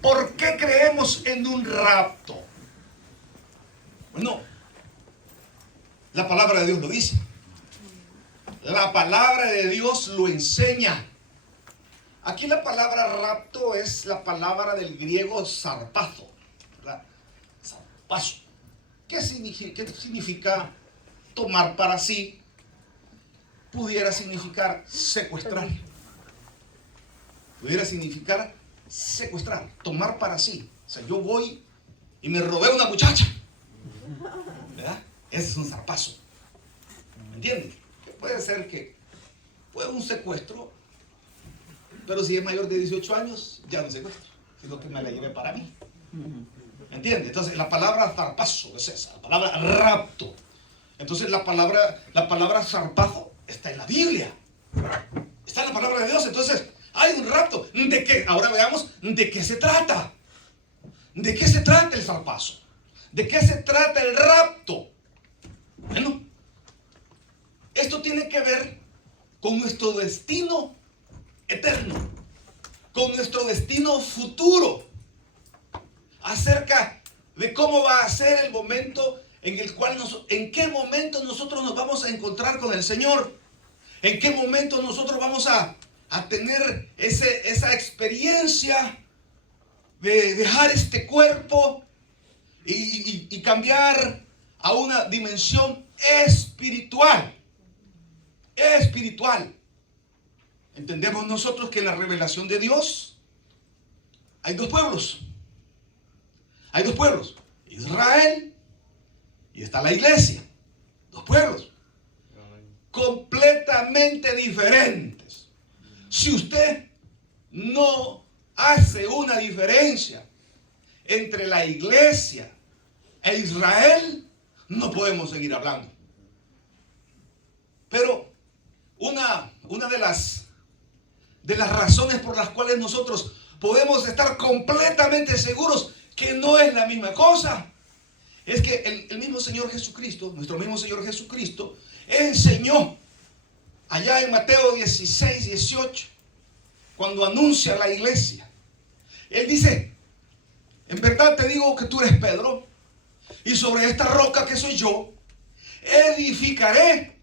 ¿Por qué creemos en un rapto? Bueno, la palabra de Dios lo dice. La palabra de Dios lo enseña. Aquí la palabra rapto es la palabra del griego zarpazo, ¿verdad? Zarpazo. ¿Qué significa tomar para sí? Pudiera significar secuestrar. Pudiera significar secuestrar, tomar para sí. O sea, yo voy y me robé una muchacha, ¿verdad? Ese es un zarpazo. ¿Me entiendes? Que puede ser que fue un secuestro, pero si es mayor de 18 años, ya no secuestro, sino que me la llevé para mí. ¿Me entiendes? Entonces, la palabra zarpazo es esa, la palabra rapto. Entonces, la palabra zarpazo está en la Biblia. Está en la palabra de Dios. Entonces, hay un rapto. ¿De qué? Ahora veamos de qué se trata. ¿De qué se trata el zarpazo? ¿De qué se trata el rapto? Bueno, esto tiene que ver con nuestro destino eterno, con nuestro destino futuro, acerca de cómo va a ser el momento en el cual en qué momento nosotros nos vamos a encontrar con el Señor, en qué momento nosotros vamos a tener esa experiencia de dejar este cuerpo y cambiar a una dimensión espiritual. Espiritual. Entendemos nosotros que en la revelación de Dios hay dos pueblos. Hay dos pueblos. Israel y está la iglesia. Dos pueblos. Completamente diferentes. Si usted no hace una diferencia entre la iglesia e Israel, no podemos seguir hablando. Pero una de las razones por las cuales nosotros podemos estar completamente seguros que no es la misma cosa, es que el mismo Señor Jesucristo, nuestro mismo Señor Jesucristo, enseñó allá en Mateo 16, 18, cuando anuncia a la iglesia. Él dice: en verdad te digo que tú eres Pedro, y sobre esta roca que soy yo, edificaré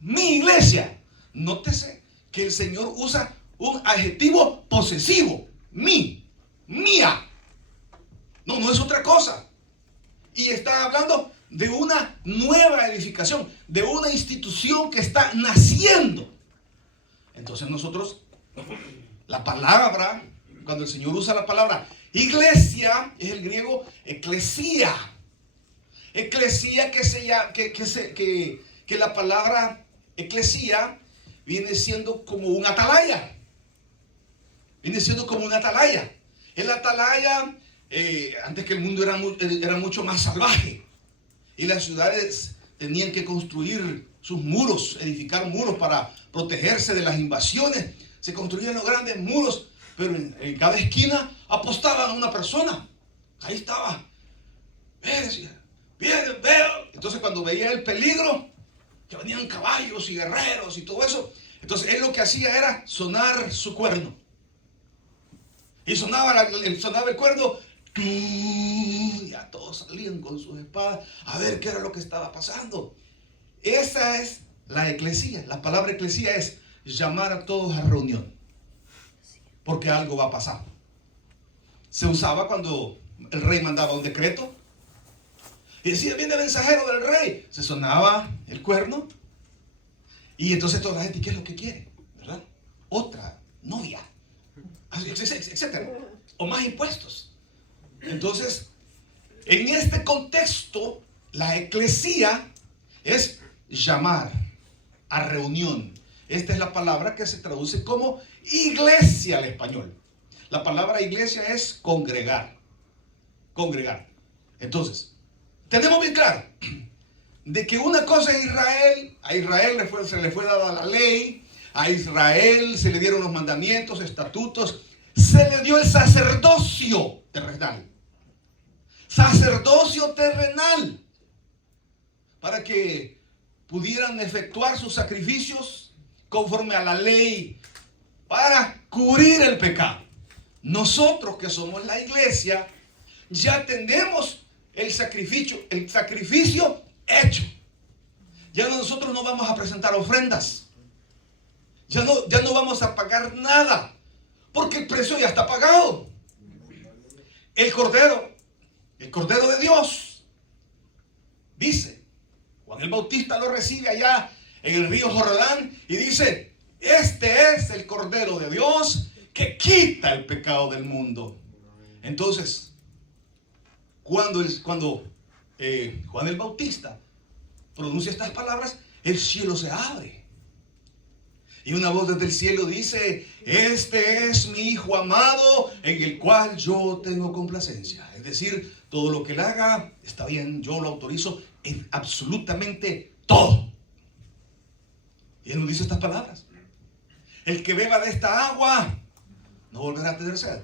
mi iglesia. Nótese que el Señor usa un adjetivo posesivo. Mía. No es otra cosa. Y está hablando de una nueva edificación, de una institución que está naciendo. Entonces nosotros, la palabra, cuando el Señor usa la palabra iglesia, es el griego eclesia. Eclesia que la palabra eclesia viene siendo como un atalaya. Viene siendo como una atalaya. El atalaya, antes que el mundo era mucho más salvaje. Y las ciudades tenían que construir sus muros, edificar muros para protegerse de las invasiones. Se construían los grandes muros, pero en cada esquina apostaban a una persona. Ahí estaba. Veo. Entonces cuando veía el peligro, que venían caballos y guerreros y todo eso, entonces él lo que hacía era sonar su cuerno. Y sonaba el cuerno, y ya todos salían con sus espadas a ver qué era lo que estaba pasando. Esa es la eclesía. La palabra eclesía es llamar a todos a reunión, porque algo va a pasar. Se usaba cuando el rey mandaba un decreto y decía: viene el mensajero del rey. Se sonaba el cuerno y entonces toda la gente: ¿qué es lo que quiere? ¿Verdad? Otra novia, etcétera, o más impuestos. Entonces, en este contexto, la eclesía es llamar a reunión. Esta es la palabra que se traduce como iglesia al español. La palabra iglesia es congregar. Congregar. Entonces, tenemos bien claro de que una cosa es Israel. A Israel se le fue dada la ley. A Israel se le dieron los mandamientos, estatutos. Se le dio el sacerdocio terrenal. Sacerdocio terrenal. Para que pudieran efectuar sus sacrificios conforme a la ley. Para cubrir el pecado. nosotros que somos la iglesia, ya tenemos el sacrificio hecho. Ya nosotros no vamos a presentar ofrendas. Ya no vamos a pagar nada, porque el precio ya está pagado. El Cordero de Dios, dice, Juan el Bautista lo recibe allá en el río Jordán y dice: este es el Cordero de Dios que quita el pecado del mundo. Entonces, cuando Juan el Bautista pronuncia estas palabras, el cielo se abre. Y una voz desde el cielo dice: este es mi Hijo amado, en el cual yo tengo complacencia. Es decir, todo lo que él haga está bien, yo lo autorizo en absolutamente todo. Y él nos dice estas palabras: el que beba de esta agua no volverá a tener sed.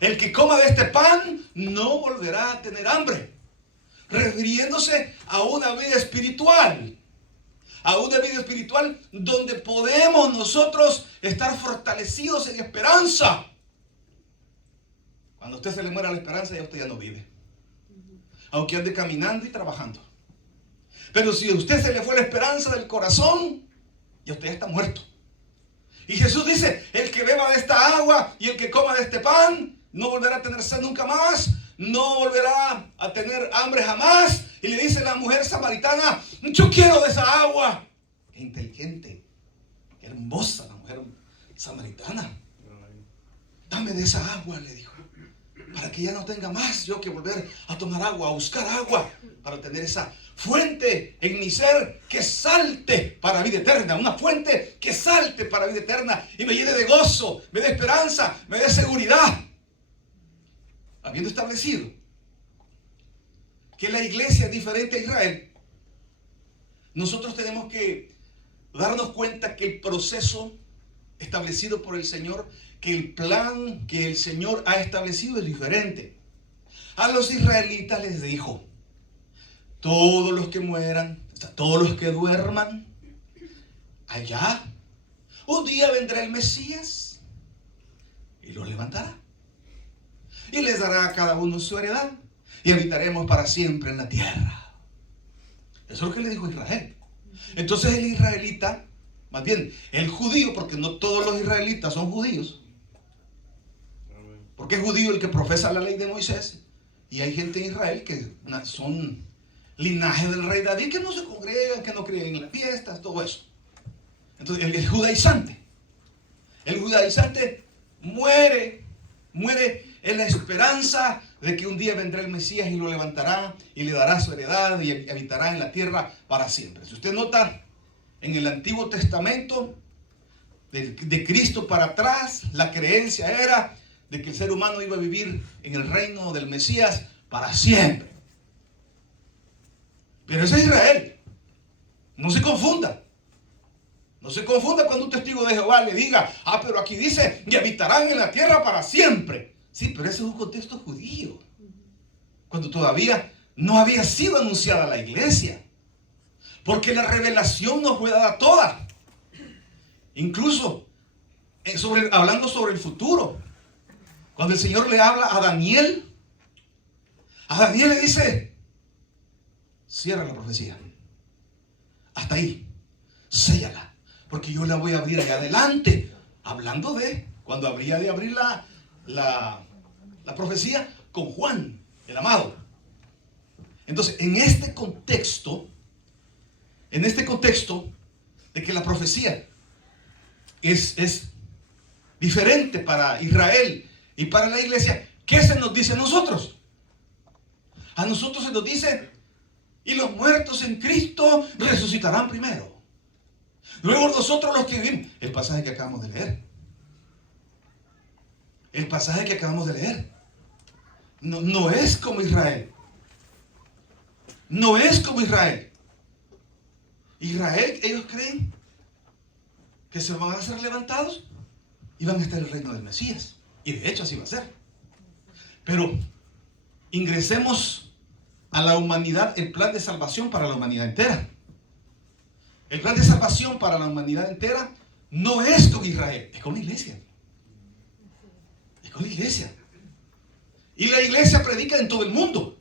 El que coma de este pan no volverá a tener hambre. Refiriéndose a una vida espiritual. A una vida espiritual donde podemos nosotros estar fortalecidos en esperanza. Cuando a usted se le muera la esperanza, ya usted ya no vive. Aunque ande caminando y trabajando. Pero si a usted se le fue la esperanza del corazón, ya usted ya está muerto. Y Jesús dice: el que beba de esta agua y el que coma de este pan no volverá a tener sed nunca más, no volverá a tener hambre jamás. Y le dice la mujer samaritana: yo quiero de esa agua. Qué inteligente, qué hermosa la mujer samaritana. Dame de esa agua, le dijo, para que ya no tenga más yo que volver a tomar agua, a buscar agua, para tener esa fuente en mi ser que salte para vida eterna. Una fuente que salte para vida eterna y me llene de gozo, me dé esperanza, me dé seguridad. Habiendo establecido que la iglesia es diferente a Israel, nosotros tenemos que darnos cuenta que el proceso establecido por el Señor, que el plan que el Señor ha establecido es diferente. A los israelitas les dijo: todos los que mueran, todos los que duerman allá, un día vendrá el Mesías y los levantará y les dará a cada uno su heredad y habitaremos para siempre en la tierra. Eso es lo que le dijo Israel. Entonces el israelita, más bien el judío, porque no todos los israelitas son judíos, porque es judío el que profesa la ley de Moisés, y hay gente en Israel que son linaje del rey David, que no se congregan, que no creen en las fiestas, todo eso. Entonces el judaizante muere en la esperanza de que un día vendrá el Mesías y lo levantará y le dará su heredad y habitará en la tierra para siempre. Si usted nota, en el Antiguo Testamento, de Cristo para atrás, la creencia era de que el ser humano iba a vivir en el reino del Mesías para siempre. Pero ese es Israel. No se confunda. No se confunda cuando un testigo de Jehová le diga: pero aquí dice que habitarán en la tierra para siempre. Sí, pero ese es un contexto judío, cuando todavía no había sido anunciada la iglesia, porque la revelación no fue dada toda. Incluso hablando sobre el futuro, cuando el Señor le habla a Daniel le dice: cierra la profecía, hasta ahí, séllala, porque yo la voy a abrir allá adelante. Hablando de cuando habría de abrir la profecía con Juan, el amado. Entonces, en este contexto de que la profecía es diferente para Israel y para la iglesia, ¿qué se nos dice a nosotros? A nosotros se nos dice: y los muertos en Cristo resucitarán primero. Luego nosotros los que vivimos. El pasaje que acabamos de leer. No es como Israel. No es como Israel. Israel, ellos creen que se van a ser levantados y van a estar en el reino del Mesías. Y de hecho así va a ser. Pero ingresemos a la humanidad, el plan de salvación para la humanidad entera. El plan de salvación para la humanidad entera no es con Israel, es con la iglesia. Es No la iglesia. Y la iglesia predica en todo el mundo.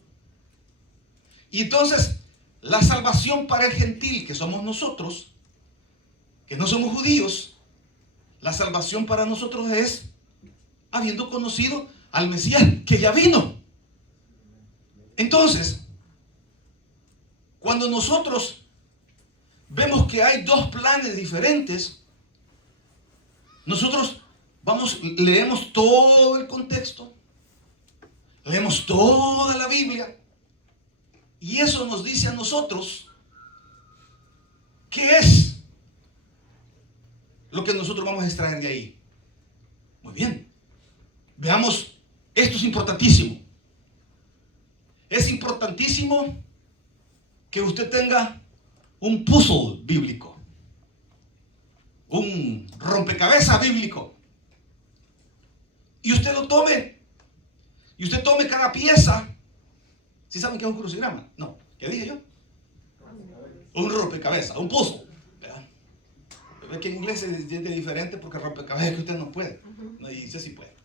Y entonces, la salvación para el gentil, que somos nosotros, que no somos judíos, la salvación para nosotros es habiendo conocido al Mesías que ya vino. Entonces, cuando nosotros vemos que hay dos planes diferentes, nosotros leemos todo el contexto, leemos toda la Biblia, y eso nos dice a nosotros qué es lo que nosotros vamos a extraer de ahí. Muy bien, veamos, esto es importantísimo. Es importantísimo que usted tenga un puzzle bíblico, un rompecabezas bíblico, y usted lo tome, y usted tome cada pieza. ¿Sí saben qué es un crucigrama? No, ¿qué dije yo? Un rompecabezas, un puzzle. Es que en inglés es diferente porque rompecabezas que usted no puede, no, y usted sí puede.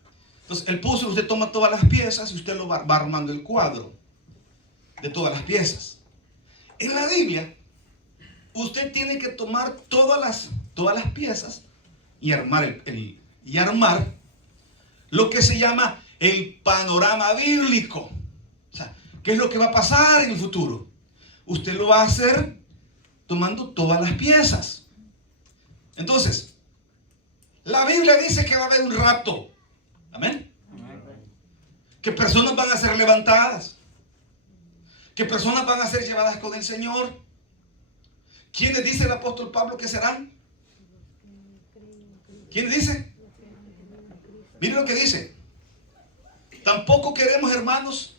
Entonces el puzzle, usted toma todas las piezas y usted lo va armando el cuadro de todas las piezas. En la Biblia, usted tiene que tomar todas las piezas y armar armar lo que se llama el panorama bíblico. O sea, ¿qué es lo que va a pasar en el futuro? Usted lo va a hacer tomando todas las piezas. Entonces, la Biblia dice que va a haber un rapto. Amén. Que personas van a ser levantadas. Que personas van a ser llevadas con el Señor. ¿Quiénes dice el apóstol Pablo que serán? ¿Quién dice? Miren lo que dice. Tampoco queremos, hermanos,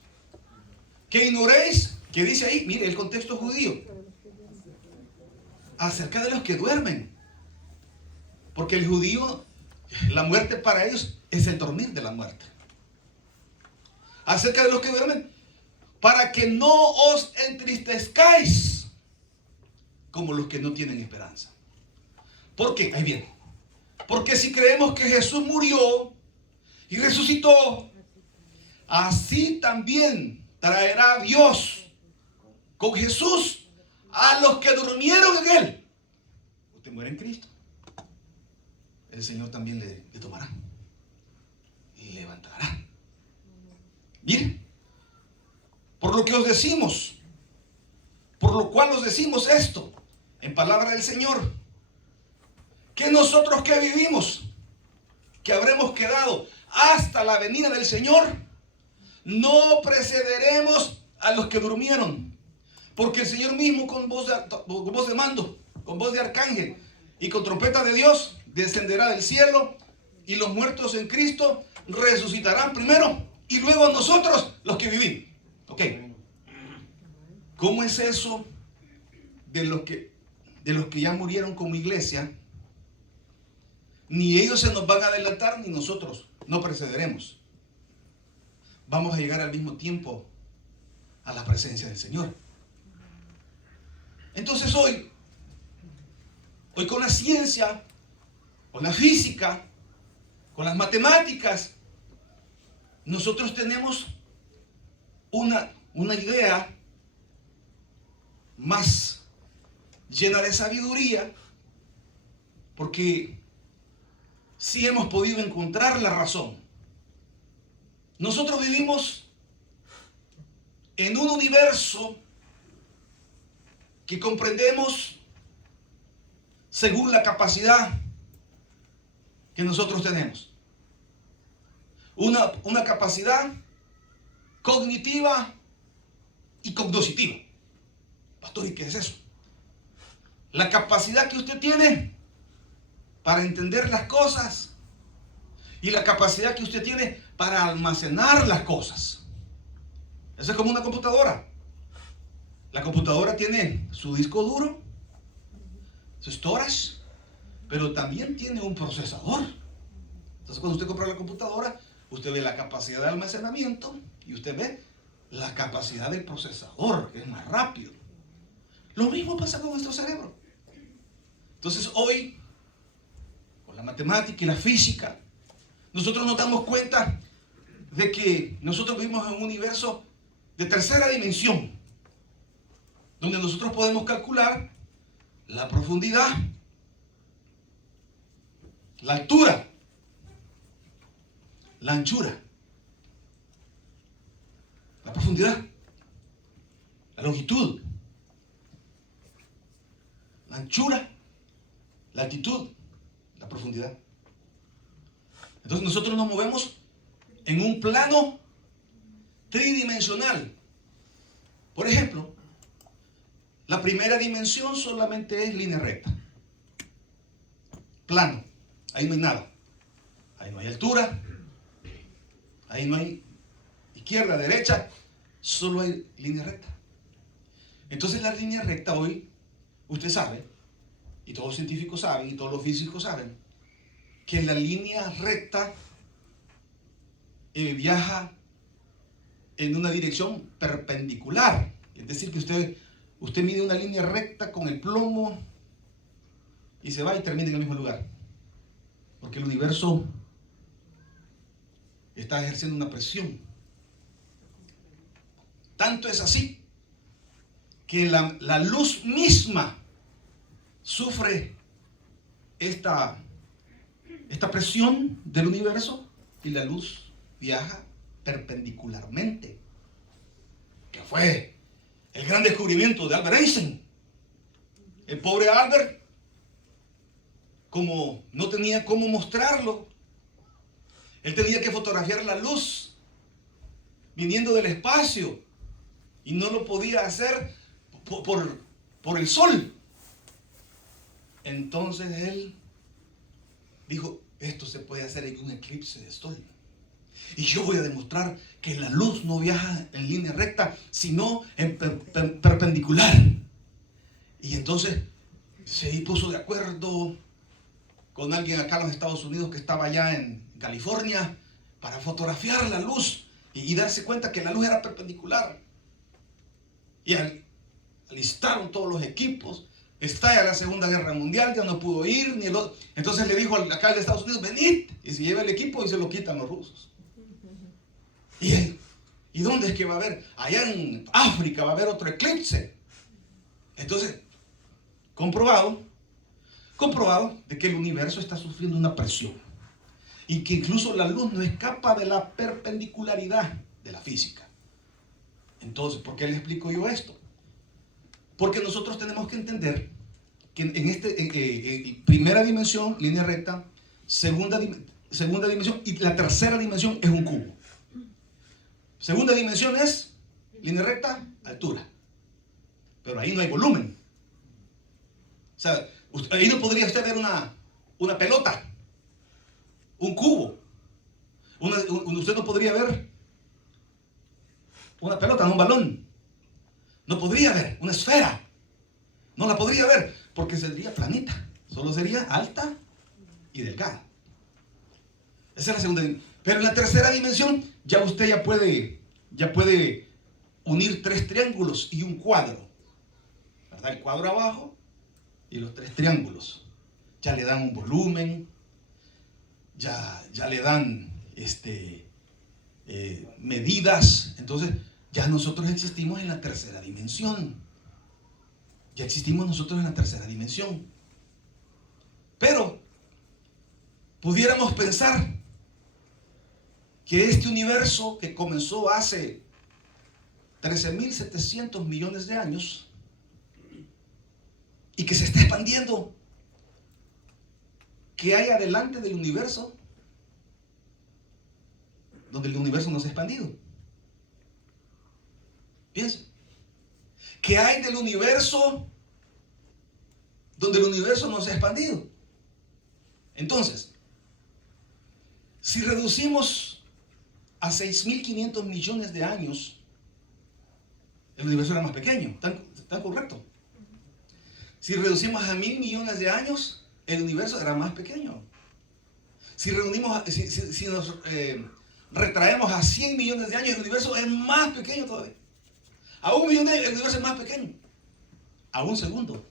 que ignoréis, que dice ahí, mire el contexto judío, acerca de los que duermen. Porque el judío, la muerte para ellos es el dormir de la muerte. Acerca de los que duermen, para que no os entristezcáis como los que no tienen esperanza. ¿Por qué? Ahí viene. Porque si creemos que Jesús murió y resucitó, así también traerá Dios con Jesús a los que durmieron en Él. Usted muere en Cristo, el Señor también le tomará y levantará. Miren, por lo que os decimos, por lo cual os decimos esto, en palabra del Señor, que nosotros que vivimos, que habremos quedado hasta la venida del Señor, no precederemos a los que durmieron, porque el Señor mismo con voz de mando, con voz de arcángel y con trompeta de Dios descenderá del cielo, y los muertos en Cristo resucitarán primero y luego nosotros los que vivimos. Ok, ¿cómo es eso de los que ya murieron como iglesia? Ni ellos se nos van a adelantar, ni nosotros no precederemos. Vamos a llegar al mismo tiempo a la presencia del Señor. Entonces hoy con la ciencia, con la física, con las matemáticas, nosotros tenemos una idea más llena de sabiduría, porque sí hemos podido encontrar la razón. Nosotros vivimos en un universo que comprendemos según la capacidad que nosotros tenemos. Una capacidad cognitiva y cognoscitiva. Pastor, ¿y qué es eso? La capacidad que usted tiene para entender las cosas y la capacidad que usted tiene para almacenar las cosas. Eso es como una computadora. La computadora tiene su disco duro, su storage, pero también tiene un procesador. Entonces cuando usted compra la computadora, usted ve la capacidad de almacenamiento y usted ve la capacidad del procesador, que es más rápido. Lo mismo pasa con nuestro cerebro. Entonces hoy, con la matemática y la física, nosotros nos damos cuenta de que nosotros vivimos en un universo de tercera dimensión, donde nosotros podemos calcular la profundidad, la altura, la anchura, la profundidad, la longitud, la anchura, la altitud, la profundidad. Entonces nosotros nos movemos en un plano tridimensional. Por ejemplo, la primera dimensión solamente es línea recta, plano, ahí no hay nada, ahí no hay altura, ahí no hay izquierda, derecha, solo hay línea recta. Entonces la línea recta hoy, usted sabe, y todos los científicos saben, y todos los físicos saben, que la línea recta viaja en una dirección perpendicular. Es decir, que usted mide una línea recta con el plomo y se va y termina en el mismo lugar. Porque el universo está ejerciendo una presión. Tanto es así que la luz misma sufre esta presión del universo y la luz viaja perpendicularmente, que fue el gran descubrimiento de Albert Einstein. El pobre Albert, como no tenía cómo mostrarlo, él tenía que fotografiar la luz viniendo del espacio y no lo podía hacer por el sol. Entonces él dijo, esto se puede hacer en un eclipse de sol. Y yo voy a demostrar que la luz no viaja en línea recta, sino en perpendicular. Y entonces se puso de acuerdo con alguien acá en los Estados Unidos que estaba allá en California para fotografiar la luz y darse cuenta que la luz era perpendicular. Y alistaron todos los equipos. Estalla la Segunda Guerra Mundial, ya no pudo ir, ni el otro. Entonces le dijo acá de Estados Unidos, venid, y se lleva el equipo y se lo quitan los rusos. ¿Y dónde es que va a haber? Allá en África va a haber otro eclipse. Entonces, comprobado de que el universo está sufriendo una presión y que incluso la luz no escapa de la perpendicularidad de la física. Entonces, ¿por qué le explico yo esto? Porque nosotros tenemos que entender que en primera dimensión, línea recta, segunda dimensión y la tercera dimensión es un cubo. Segunda dimensión es línea recta, altura. Pero ahí no hay volumen. O sea, ahí no podría usted ver una pelota, un cubo. Usted no podría ver una pelota, no un balón. No podría ver una esfera. No la podría ver porque sería planita. Solo sería alta y delgada. Esa es la segunda dimensión. Pero en la tercera dimensión ya usted ya puede unir tres triángulos y un cuadro. ¿Verdad? El cuadro abajo y los tres triángulos. Ya le dan un volumen. Ya le dan medidas. Entonces ya nosotros existimos en la tercera dimensión. Ya existimos nosotros en la tercera dimensión. Pero pudiéramos pensar que este universo que comenzó hace 13.700 millones de años y que se está expandiendo, ¿qué hay adelante del universo donde el universo no se ha expandido? Piensen. ¿Qué hay del universo donde el universo no se ha expandido? Entonces, si reducimos a 6.500 millones de años, el universo era más pequeño. ¿Está correcto? Si reducimos a 1.000 millones de años, el universo era más pequeño. Si nos retraemos a 100 millones de años, el universo es más pequeño todavía. A 1 millón de años, el universo es más pequeño. A un segundo.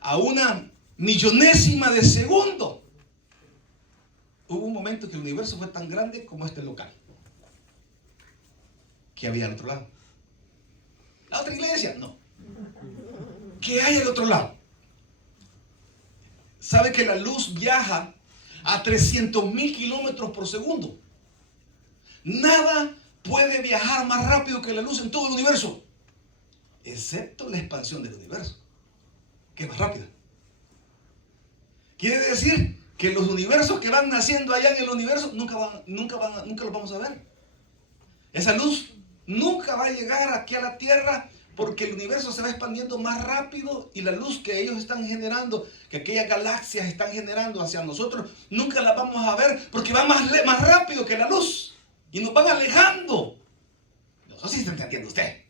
A una millonésima de segundo. hubo un momento que el universo fue tan grande como este local que había al otro lado. ¿La otra iglesia? No. ¿Qué hay al otro lado? ¿Sabe que la luz viaja a 300.000 kilómetros por segundo? Nada puede viajar más rápido que la luz en todo el universo, excepto la expansión del universo, que es más rápida. Quiere decir que los universos que van naciendo allá en el universo nunca los vamos a ver. Esa luz nunca va a llegar aquí a la Tierra, porque el universo se va expandiendo más rápido y la luz que ellos están generando, que aquellas galaxias están generando hacia nosotros, nunca la vamos a ver porque va más rápido que la luz y nos van alejando. No sé si está entendiendo usted.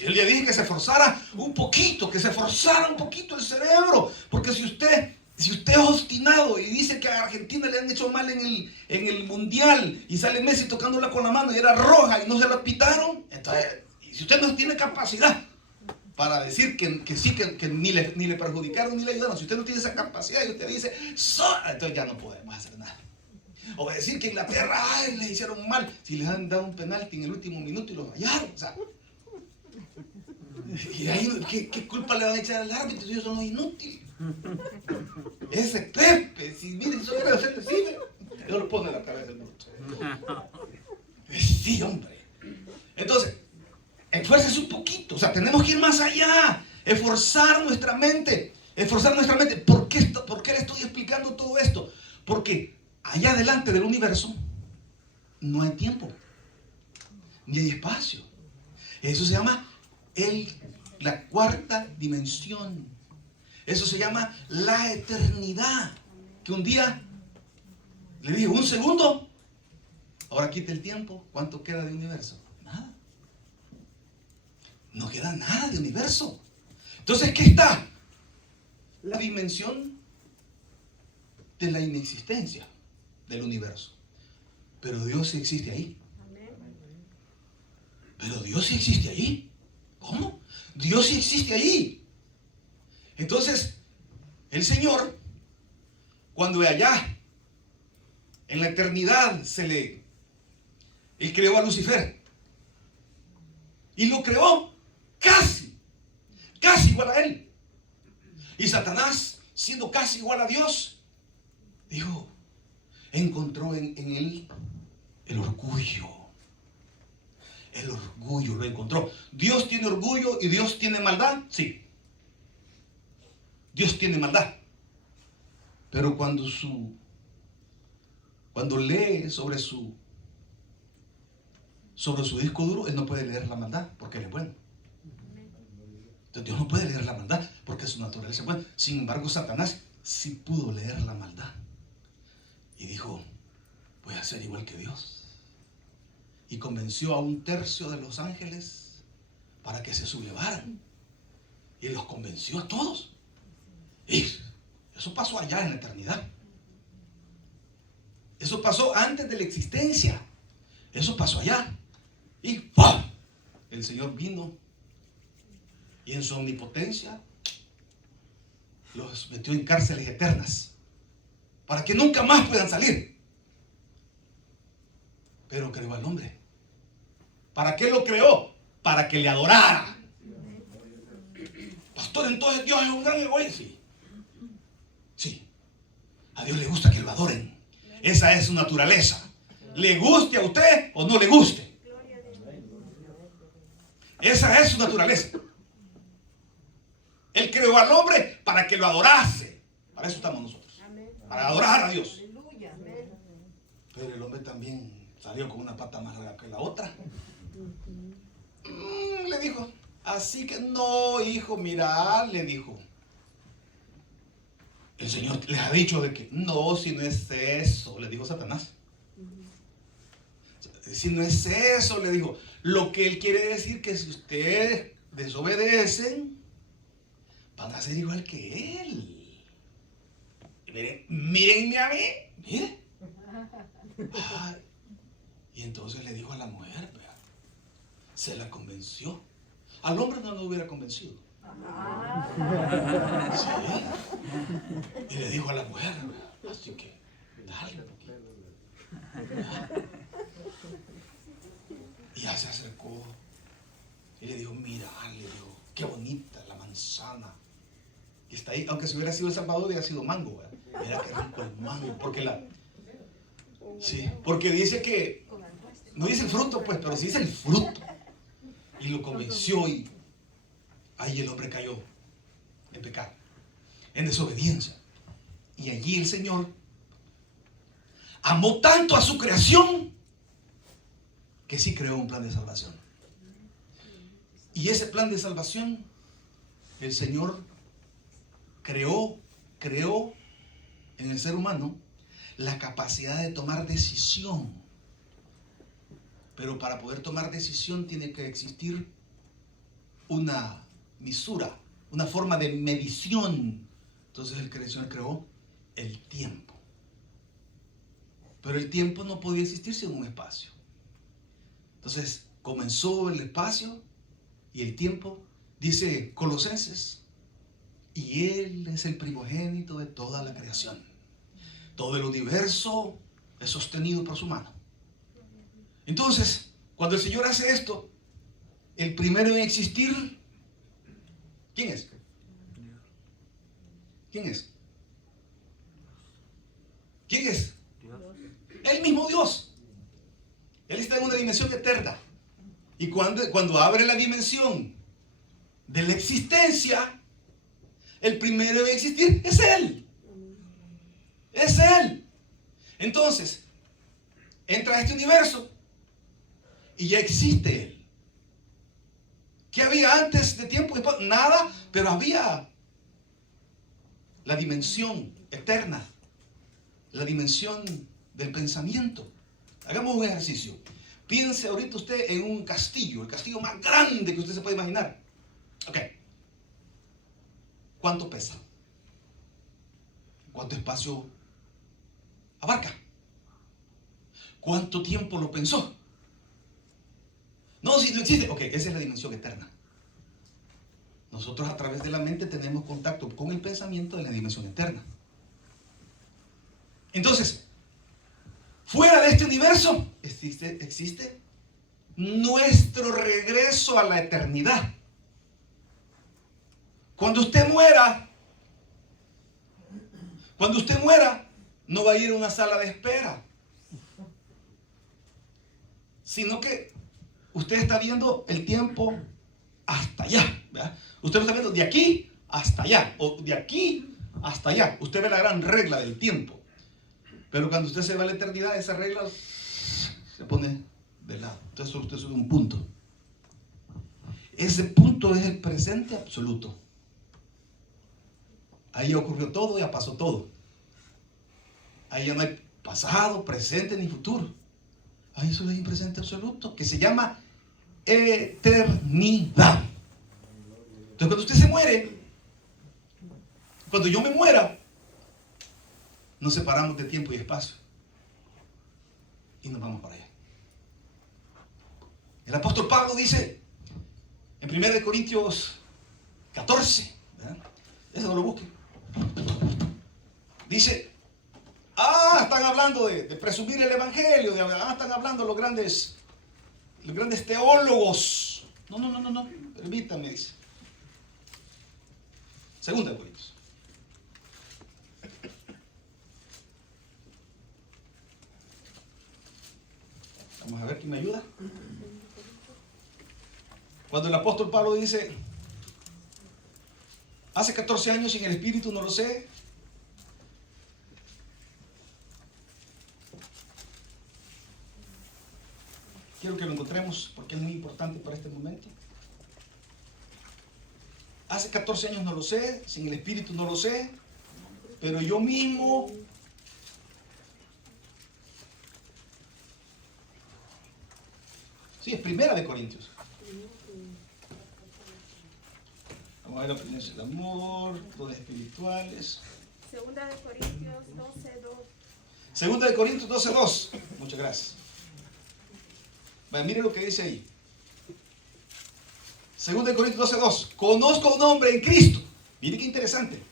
Yo le dije que se forzara un poquito, que se forzara un poquito el cerebro, porque si usted es obstinado y dice que a Argentina le han hecho mal en el mundial y sale Messi tocándola con la mano y era roja y no se la pitaron, entonces, si usted no tiene capacidad para decir que sí, que ni le perjudicaron ni le ayudaron, si usted no tiene esa capacidad y usted dice, entonces ya no podemos hacer nada. O decir que Inglaterra, le hicieron mal, si les han dado un penalti en el último minuto y lo fallaron, o sea. Y ahí, ¿qué culpa le van a echar al árbitro? Ellos son los inútiles. Ese Pepe, si miren, eso era hacer recibe, yo lo pone en la cabeza del bruto. Sí, hombre. Entonces, esfuércese un poquito, o sea, tenemos que ir más allá, esforzar nuestra mente. ¿Por qué le estoy explicando todo esto? Porque allá delante del universo no hay tiempo, ni hay espacio. Eso se llama la cuarta dimensión. Eso se llama la eternidad. Que un día le digo, un segundo, ahora quita el tiempo, ¿cuánto queda de universo? Nada. No queda nada de universo. Entonces, ¿qué está? La dimensión de la inexistencia del universo. Pero Dios sí existe ahí. Pero Dios sí existe ahí. ¿Cómo? Dios sí existe ahí. Entonces, el Señor, cuando allá en la eternidad Él creó a Lucifer. Y lo creó casi igual a Él. Y Satanás, siendo casi igual a Dios, dijo, encontró en Él el orgullo. El orgullo lo encontró. ¿Dios tiene orgullo y Dios tiene maldad? Sí. Dios tiene maldad. Pero cuando lee sobre su disco duro, Él no puede leer la maldad porque Él es bueno. Entonces Dios no puede leer la maldad porque su naturaleza es buena. Sin embargo, Satanás sí pudo leer la maldad. Y dijo, voy a ser igual que Dios. Y convenció a 1/3 de los ángeles para que se sublevaran. Y los convenció a todos. Y eso pasó allá en la eternidad. Eso pasó antes de la existencia. Eso pasó allá. Y ¡pum! El Señor vino y en su omnipotencia los metió en cárceles eternas para que nunca más puedan salir. Pero creó al hombre. ¿Para qué lo creó? Para que le adorara. Pastor, entonces Dios es un gran egoísta. Sí. A Dios le gusta que lo adoren. Esa es su naturaleza. Le guste a usted o no le guste. Esa es su naturaleza. Él creó al hombre para que lo adorase. Para eso estamos nosotros. Para adorar a Dios. Pero el hombre también salió con una pata más larga que la otra. Le dijo, así que no, hijo, mira, le dijo. El Señor les ha dicho de que no, si no es eso, le dijo Satanás. Si no es eso, le dijo, lo que Él quiere decir que si ustedes desobedecen, van a ser igual que Él. Y mírenme a mí, miren. Y entonces le dijo a la mujer, se la convenció. Al hombre no lo hubiera convencido. Sí. Y le dijo a la mujer, así que Dale. Y ya se acercó y le dijo, mira, le dijo, qué bonita la manzana. Y está ahí, aunque si hubiera sido El Salvador, hubiera sido mango, ¿verdad? Mira qué rico el mango, porque dice que, no dice el fruto pues, pero sí dice el fruto. Y lo convenció y ahí el hombre cayó en pecado, en desobediencia. Y allí el Señor amó tanto a su creación que sí creó un plan de salvación. Y ese plan de salvación, el Señor creó en el ser humano la capacidad de tomar decisión. Pero para poder tomar decisión tiene que existir una misura, una forma de medición. Entonces el Señor creó el tiempo. Pero el tiempo no podía existir sin un espacio. Entonces comenzó el espacio y el tiempo, dice Colosenses, y Él es el primogénito de toda la creación. Todo el universo es sostenido por su mano. Entonces, cuando el Señor hace esto, el primero en existir, ¿quién es? ¿Quién es? ¿Quién es? Dios. El mismo Dios. Él está en una dimensión eterna. Y cuando abre la dimensión de la existencia, el primero en existir es Él. Es Él. Entonces, entra a este universo y ya existe Él. ¿Qué había antes de tiempo? Nada, pero había la dimensión eterna, la dimensión del pensamiento. Hagamos un ejercicio. Piense ahorita usted en un castillo, el castillo más grande que usted se puede imaginar. Ok. ¿Cuánto pesa? ¿Cuánto espacio abarca? ¿Cuánto tiempo lo pensó? No, si no existe. Ok, esa es la dimensión eterna. Nosotros a través de la mente tenemos contacto con el pensamiento de la dimensión eterna. Entonces, fuera de este universo existe nuestro regreso a la eternidad. Cuando usted muera, no va a ir a una sala de espera, sino que usted está viendo el tiempo hasta allá, ¿verdad? Usted lo está viendo de aquí hasta allá, o de aquí hasta allá. Usted ve la gran regla del tiempo. Pero cuando usted se va a la eternidad, esa regla se pone de lado. Entonces usted sube un punto. Ese punto es el presente absoluto. Ahí ya ocurrió todo, ya pasó todo. Ahí ya no hay pasado, presente ni futuro. Ahí solo hay un presente absoluto que se llama eternidad. Entonces cuando usted se muere, cuando yo me muera, nos separamos de tiempo y espacio y nos vamos para allá. El apóstol Pablo dice en 1 Corintios 14, ¿verdad? Eso no lo busquen. Dice, están hablando de presumir el evangelio, están hablando los grandes teólogos. No, permítame, dice. 2 Corintios. Vamos a ver quién me ayuda. Cuando el apóstol Pablo dice, hace 14 años sin el Espíritu no lo sé. Quiero que lo encontremos porque es muy importante para este momento. Hace 14 años no lo sé, sin el Espíritu no lo sé, pero yo mismo sí, es 1 Corintios. Vamos a ver la presencia del amor, dones espirituales. 2 Corintios 12:2. 2 Corintios 12:2. Muchas gracias. Mire lo que dice ahí. 2 Corintios 12:2. Conozco a un hombre en Cristo. Mire qué interesante.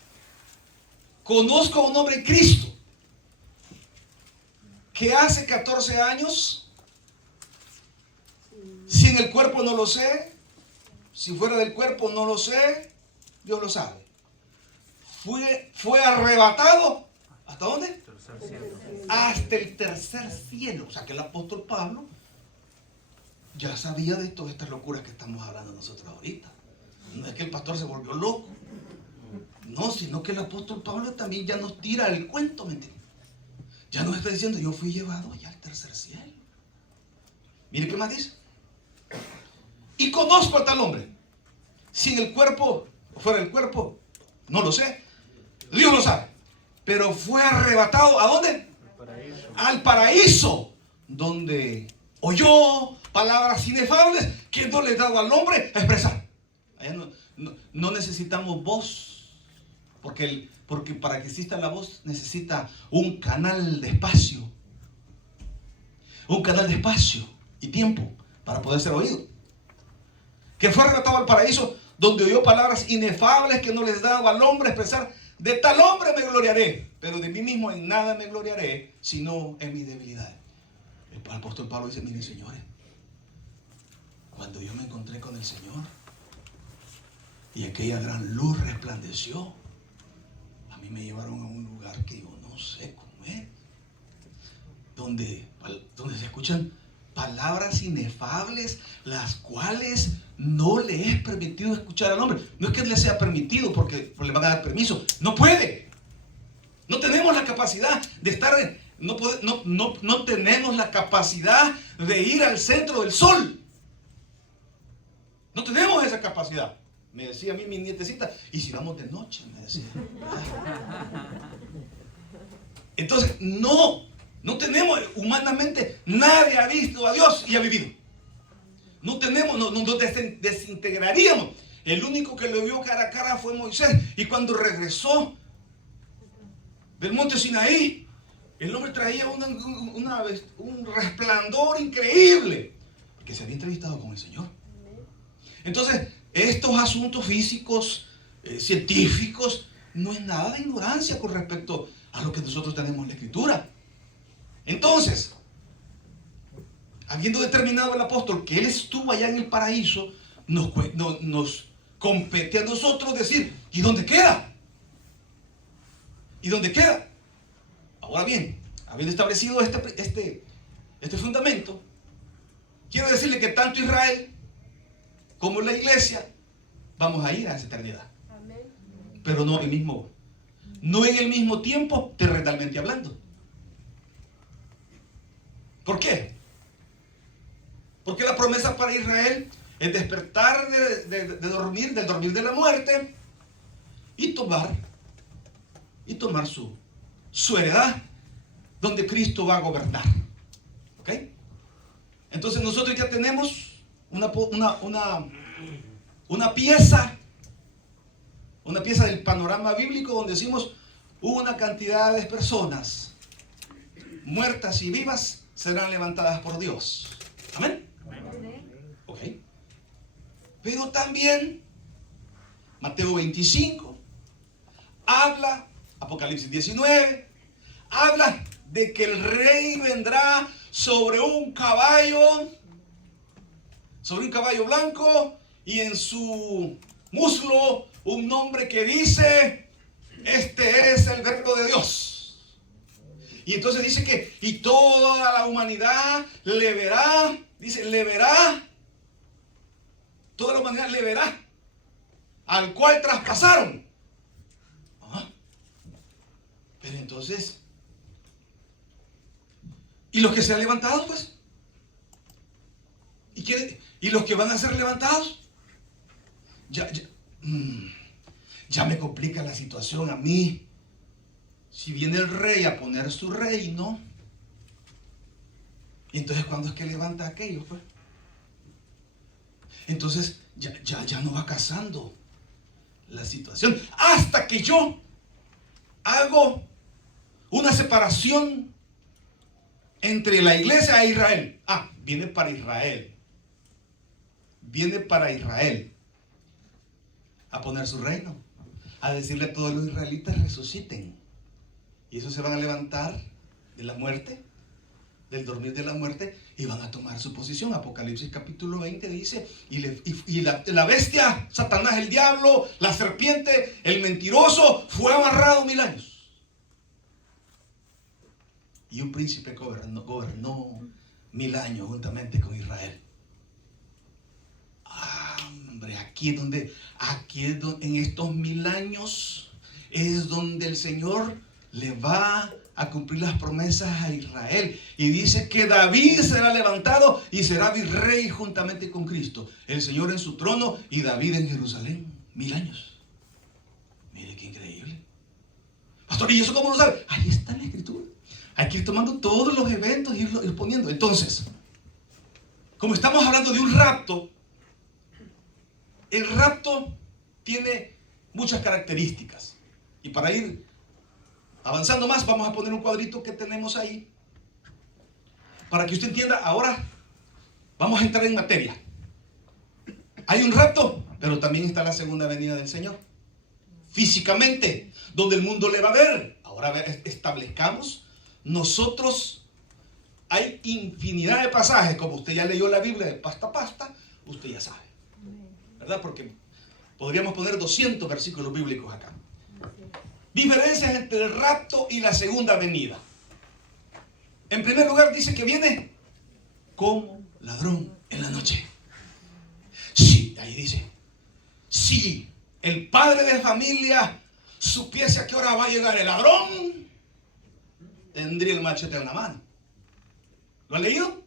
Conozco a un hombre en Cristo que hace 14 años, si en el cuerpo no lo sé, si fuera del cuerpo no lo sé, Dios lo sabe. Fue arrebatado, ¿hasta dónde? Hasta el tercer cielo. O sea que el apóstol Pablo ya sabía de todas estas locuras que estamos hablando nosotros ahorita. No es que el pastor se volvió loco, no, sino que el apóstol Pablo también ya nos tira el cuento, ¿me entiendes? Ya nos está diciendo, yo fui llevado allá al tercer cielo. Mire qué más dice. Y conozco a tal hombre. Si en el cuerpo o fuera del cuerpo, no lo sé. Dios lo sabe. Pero fue arrebatado, ¿a dónde? Al paraíso, donde oyó palabras inefables que no le he dado al hombre a expresar. Allá no necesitamos voz, porque para que exista la voz necesita un canal de espacio. Un canal de espacio y tiempo para poder ser oído. Que fue arrebatado al paraíso, donde oyó palabras inefables que no les daba al hombre a expresar. De tal hombre me gloriaré, pero de mí mismo en nada me gloriaré, sino en mi debilidad. El apóstol Pablo dice, miren señores, cuando yo me encontré con el Señor y aquella gran luz resplandeció, a mí me llevaron a un lugar que yo no sé cómo es, donde se escuchan palabras inefables, las cuales no le es permitido escuchar al hombre. No es que le sea permitido porque le van a dar permiso, no puede. No tenemos la capacidad de estar, no tenemos la capacidad de ir al centro del sol. No tenemos esa capacidad. Me decía a mí mi nietecita, y si vamos de noche, me decía. Entonces, no tenemos, humanamente, nadie ha visto a Dios y ha vivido. No tenemos, nos desintegraríamos. El único que lo vio cara a cara fue Moisés. Y cuando regresó del monte Sinaí, el hombre traía un resplandor increíble, porque se había entrevistado con el Señor. Entonces, estos asuntos físicos, científicos, no es nada de ignorancia con respecto a lo que nosotros tenemos en la Escritura. Entonces, habiendo determinado el apóstol que él estuvo allá en el paraíso, nos compete a nosotros decir, ¿y dónde queda? ¿Y dónde queda? Ahora bien, habiendo establecido este fundamento, quiero decirle que tanto Israel como la iglesia vamos a ir a esa eternidad. Amén. Pero no en el mismo tiempo terrenalmente hablando. ¿Por qué? Porque la promesa para Israel es despertar del dormir de la muerte y tomar su heredad, donde Cristo va a gobernar. ¿Ok? Entonces nosotros ya tenemos una pieza del panorama bíblico donde decimos una cantidad de personas muertas y vivas serán levantadas por Dios. Amén. Ok. Pero también Mateo 25 habla, Apocalipsis 19 habla de que el rey vendrá sobre un caballo blanco, y en su muslo un nombre que dice: este es el Verbo de Dios. Y entonces dice que y toda la humanidad le verá, dice, le verá, toda la humanidad le verá, al cual traspasaron. Pero entonces, ¿y los que se han levantado, pues? ¿Y los que van a ser levantados? Ya me complica la situación a mí. Si viene el rey a poner su reino, y entonces ¿cuándo es que levanta a aquellos, pues? Entonces ya no va casando la situación, hasta que yo hago una separación entre la iglesia e Israel. Viene para Israel. Viene para Israel a poner su reino, a decirle a todos los israelitas: resuciten. Y esos se van a levantar de la muerte del dormir de la muerte y van a tomar su posición. Apocalipsis capítulo 20 dice, y la bestia, Satanás, el diablo, la serpiente, el mentiroso, fue amarrado 1000 años. Y un príncipe gobernó 1000 años juntamente con Israel. Hombre, aquí es donde en estos 1000 años es donde el Señor le va a cumplir las promesas a Israel. Y dice que David será levantado y será virrey juntamente con Cristo. El Señor en su trono y David en Jerusalén. 1000 años. Mire qué increíble. Pastor, ¿y eso cómo lo sabe? Ahí está en la escritura. Hay que ir tomando todos los eventos y irlos poniendo. Entonces, como estamos hablando de un rapto, el rapto tiene muchas características. Y para ir avanzando más, vamos a poner un cuadrito que tenemos ahí para que usted entienda. Ahora vamos a entrar en materia. Hay un rapto, pero también está la segunda venida del Señor. Físicamente, donde el mundo le va a ver. Ahora establezcamos nosotros. Hay infinidad de pasajes, como usted ya leyó la Biblia de pasta a pasta, usted ya sabe, ¿verdad? Porque podríamos poner 200 versículos bíblicos acá. Diferencias entre el rapto y la segunda venida. En primer lugar dice que viene como ladrón en la noche. Sí, ahí dice, si el padre de familia supiese a qué hora va a llegar el ladrón, tendría el machete en la mano. ¿Lo han leído?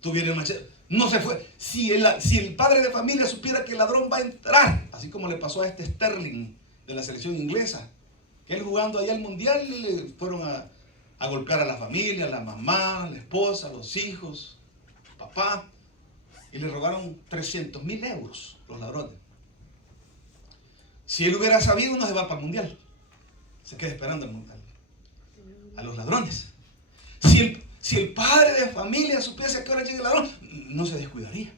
Tuviera el machete. No se fue. Si el padre de familia supiera que el ladrón va a entrar, así como le pasó a este Sterling de la selección inglesa, que él jugando allá al mundial le fueron a golpear a la familia, a la mamá, a la esposa, a los hijos, papá, y le robaron 300.000 euros los ladrones. Si él hubiera sabido, no se va para el mundial, se queda esperando al mundial, a los ladrones. Si el padre de familia supiese a qué hora llega el ladrón, no se descuidaría.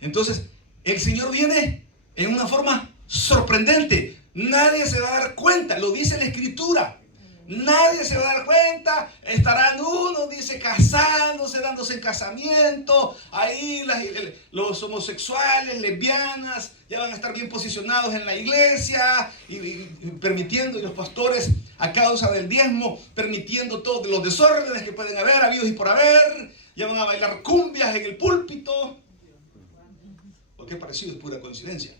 Entonces el Señor viene en una forma sorprendente. Nadie se va a dar cuenta, lo dice la Escritura. Nadie se va a dar cuenta. Estarán unos, dice, casándose, dándose en casamiento. Ahí los homosexuales, lesbianas, ya van a estar bien posicionados en la iglesia y permitiendo, y los pastores, a causa del diezmo, permitiendo todos los desórdenes que pueden haber, habidos y por haber. Ya van a bailar cumbias en el púlpito. Porque parecido es pura coincidencia.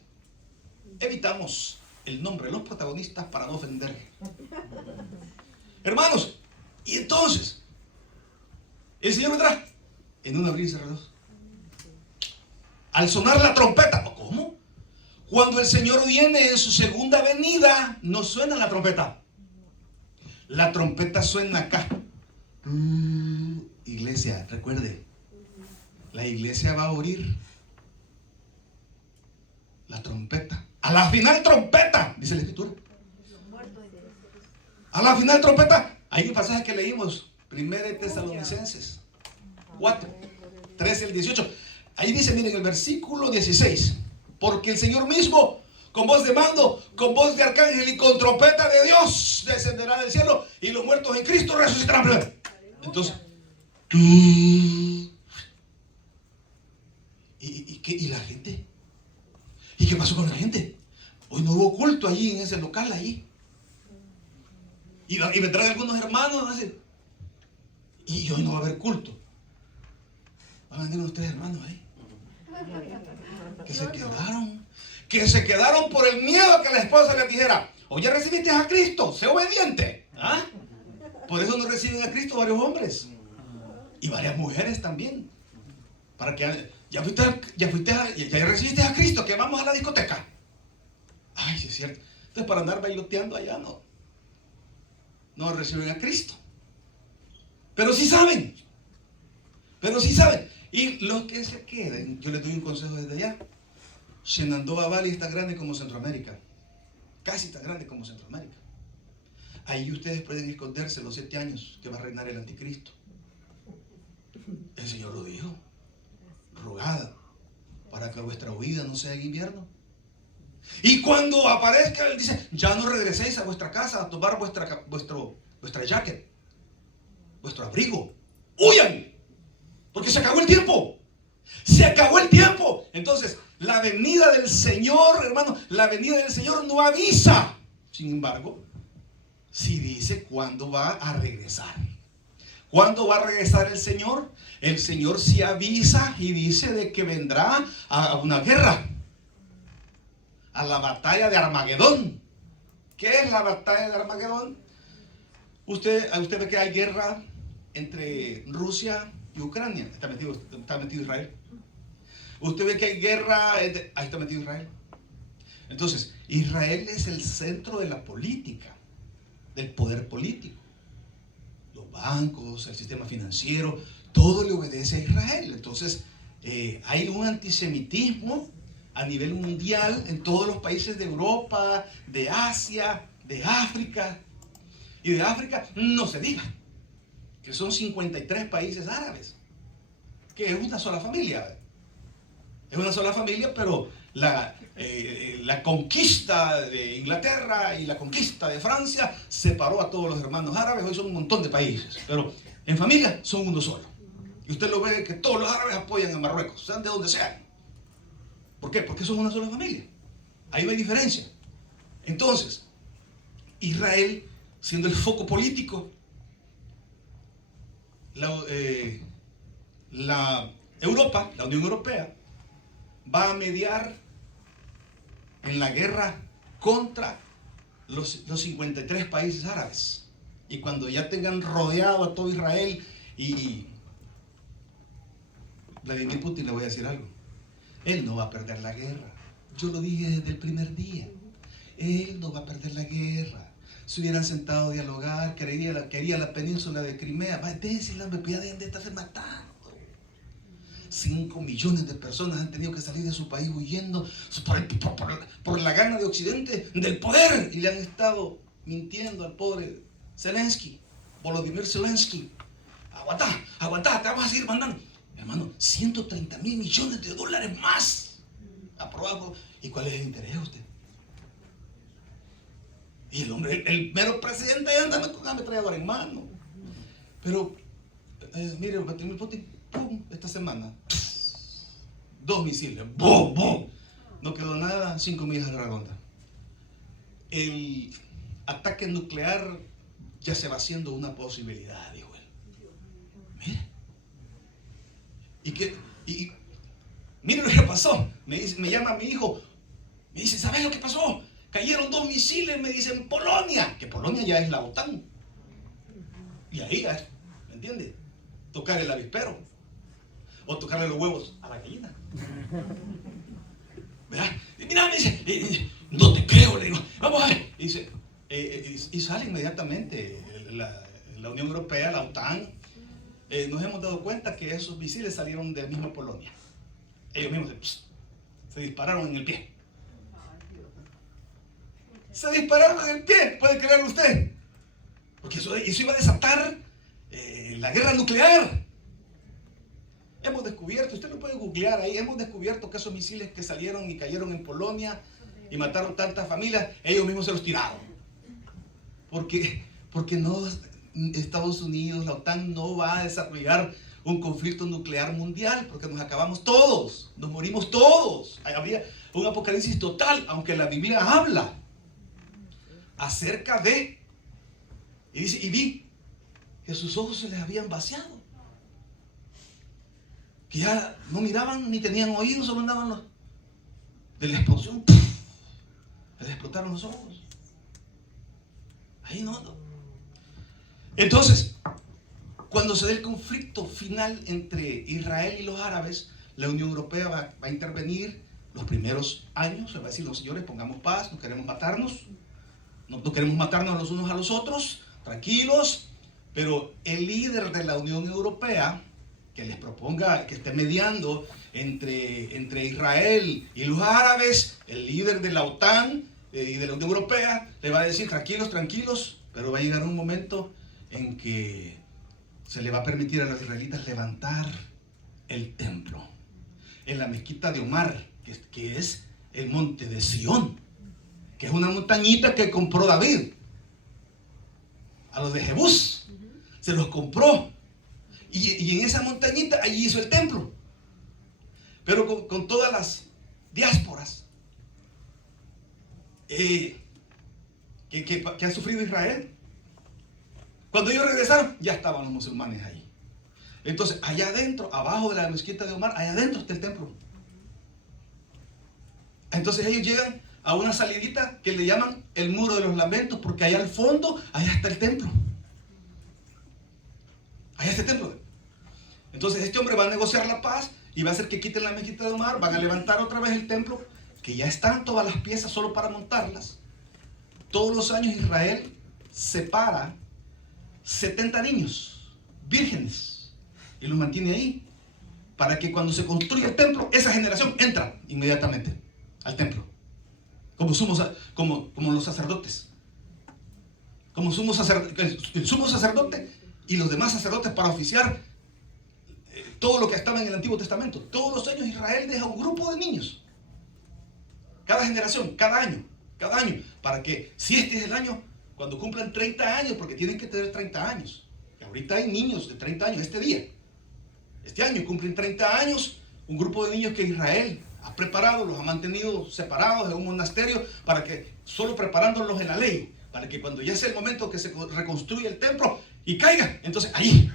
Evitamos el nombre de los protagonistas para no ofender. Hermanos, y entonces el Señor vendrá en un abrir y cerrar. Al sonar la trompeta. ¿Cómo? Cuando el Señor viene en su segunda venida, no suena la trompeta. La trompeta suena acá. Iglesia, recuerde, la iglesia va a oír la trompeta. A la final trompeta, dice la Escritura. A la final trompeta. Hay un pasaje que leímos, 1 Tesalonicenses 4, 13 al 18. Ahí dice, miren, el versículo 16. Porque el Señor mismo, con voz de mando, con voz de arcángel y con trompeta de Dios, descenderá del cielo, y los muertos en Cristo resucitarán primero. Entonces, ¿y la gente? ¿Y qué pasó con la gente? Hoy no hubo culto allí en ese local allí. Y vendrán algunos hermanos a decir, y hoy no va a haber culto. Van a venir unos 3 hermanos ahí que se quedaron por el miedo a que la esposa les dijera, oye, recibiste a Cristo, sé obediente. ¿Ah? Por eso no reciben a Cristo varios hombres y varias mujeres también, para que ya recibiste a Cristo, que vamos a la discoteca. Ay, sí es cierto. Entonces, para andar bailoteando allá no reciben a Cristo. Pero sí saben. Y los que se queden, yo les doy un consejo desde allá. Shenandoah Valley es tan grande como Centroamérica. Casi tan grande como Centroamérica. Ahí ustedes pueden esconderse los 7 años que va a reinar el anticristo. El Señor lo dijo. Rogad para que vuestra huida no sea en invierno. Y cuando aparezca, Él dice, ya no regreséis a vuestra casa a tomar vuestra jacket. vuestro abrigo. ¡Huyan! Porque se acabó el tiempo. Se acabó el tiempo. Entonces, la venida del Señor, hermano, la venida del Señor no avisa. Sin embargo, sí dice cuándo va a regresar. ¿Cuándo va a regresar el Señor? El Señor sí avisa y dice de que vendrá a una guerra. A la batalla de Armagedón. ¿Qué es la batalla de Armagedón? Usted ve que hay guerra entre Rusia y Ucrania. Está metido Israel. Usted ve que hay guerra, ahí está metido Israel. Entonces, Israel es el centro de la política, del poder político. Los bancos, el sistema financiero, todo le obedece a Israel. Entonces, hay un antisemitismo a nivel mundial en todos los países de Europa, de Asia, de África. Y de África no se diga, que son 53 países árabes, que es una sola familia. Es una sola familia, pero la conquista de Inglaterra y la conquista de Francia separó a todos los hermanos árabes. Hoy son un montón de países, pero en familia son uno solo. Y usted lo ve que todos los árabes apoyan a Marruecos, sean de donde sean. ¿Por qué? Porque son una sola familia. Ahí no hay diferencia. Entonces, Israel, siendo el foco político, la Unión Europea, va a mediar en la guerra contra los 53 países árabes. Y cuando ya tengan rodeado a todo Israel, y Vladimir Putin, le voy a decir algo, él no va a perder la guerra. Yo lo dije desde el primer día. Él no va a perder la guerra. Se hubieran sentado a dialogar, quería la península de Crimea. Va a decirle, ya deben de estarse matando. 5 millones de personas han tenido que salir de su país huyendo por la gana de Occidente del poder, y le han estado mintiendo al pobre Zelensky, Volodymyr Zelensky. Aguantá, te vamos a seguir mandando. Hermano, 130.000 millones de dólares más aprobado. ¿Y cuál es el interés de usted? Y el hombre, el mero presidente, anda con una ametralladora en mano. Pero, mire, Vladimir Putin, ¡pum!, esta semana, 2 misiles, ¡bum, bum! No quedó nada, 5 millas a la redonda. El ataque nuclear ya se va haciendo una posibilidad, dijo él. Mire. Y mire lo que pasó. Me llama mi hijo, me dice, ¿sabes lo que pasó? Cayeron 2 misiles, me dicen, en Polonia, que Polonia ya es la OTAN. Y ahí, ¿me entiende? Tocar el avispero o tocarle los huevos a la gallina. ¿Verdad? Y mira, me dice, no te creo, le digo, vamos a ver. Y dice, y sale inmediatamente la Unión Europea, la OTAN. Nos hemos dado cuenta que esos misiles salieron de la misma Polonia. Ellos mismos se dispararon en el pie. Se dispararon en el pie, puede creerlo usted. Porque eso iba a desatar la guerra nuclear. Hemos descubierto, usted lo puede googlear ahí, hemos descubierto que esos misiles que salieron y cayeron en Polonia y mataron tantas familias, ellos mismos se los tiraron. Porque no, Estados Unidos, la OTAN no va a desarrollar un conflicto nuclear mundial, porque nos acabamos todos, nos morimos todos. Habría un apocalipsis total, aunque la Biblia habla acerca de, y dice, y vi que sus ojos se les habían vaciado, que ya no miraban ni tenían oídos, solo andaban de la explosión, les explotaron los ojos. Ahí no. Entonces, cuando se dé el conflicto final entre Israel y los árabes, la Unión Europea va a intervenir los primeros años. Se va a decir, no, señores, pongamos paz, no queremos matarnos, no queremos matarnos los unos a los otros, tranquilos. Pero el líder de la Unión Europea, que les proponga, que esté mediando entre Israel y los árabes, el líder de la OTAN y de la Unión Europea, le va a decir, tranquilos, pero va a llegar un momento en que se le va a permitir a los israelitas levantar el templo en la mezquita de Omar, que es el monte de Sión, que es una montañita que compró David a los de Jebús. Se los compró. Y en esa montañita allí hizo el templo. Pero con todas las diásporas que ha sufrido Israel. Cuando ellos regresaron, ya estaban los musulmanes ahí. Entonces, allá adentro, abajo de la mezquita de Omar, allá adentro está el templo. Entonces ellos llegan a una salidita que le llaman el muro de los lamentos, porque allá al fondo, allá está el templo. Allá está el templo. Entonces este hombre va a negociar la paz y va a hacer que quiten la mezquita de Omar, van a levantar otra vez el templo, que ya están todas las piezas solo para montarlas. Todos los años Israel separa 70 niños vírgenes y los mantiene ahí para que cuando se construya el templo, esa generación entra inmediatamente al templo, como los sacerdotes, como el sumo sacerdote y los demás sacerdotes para oficiar todo lo que estaba en el Antiguo Testamento. Todos los años Israel deja un grupo de niños, cada generación, cada año, para que si este es el año, cuando cumplan 30 años, porque tienen que tener 30 años, y ahorita hay niños de 30 años, este año cumplen 30 años, un grupo de niños que Israel ha preparado, los ha mantenido separados en un monasterio, para que, solo preparándolos en la ley, para que cuando ya sea el momento que se reconstruya el templo y caiga, entonces ahí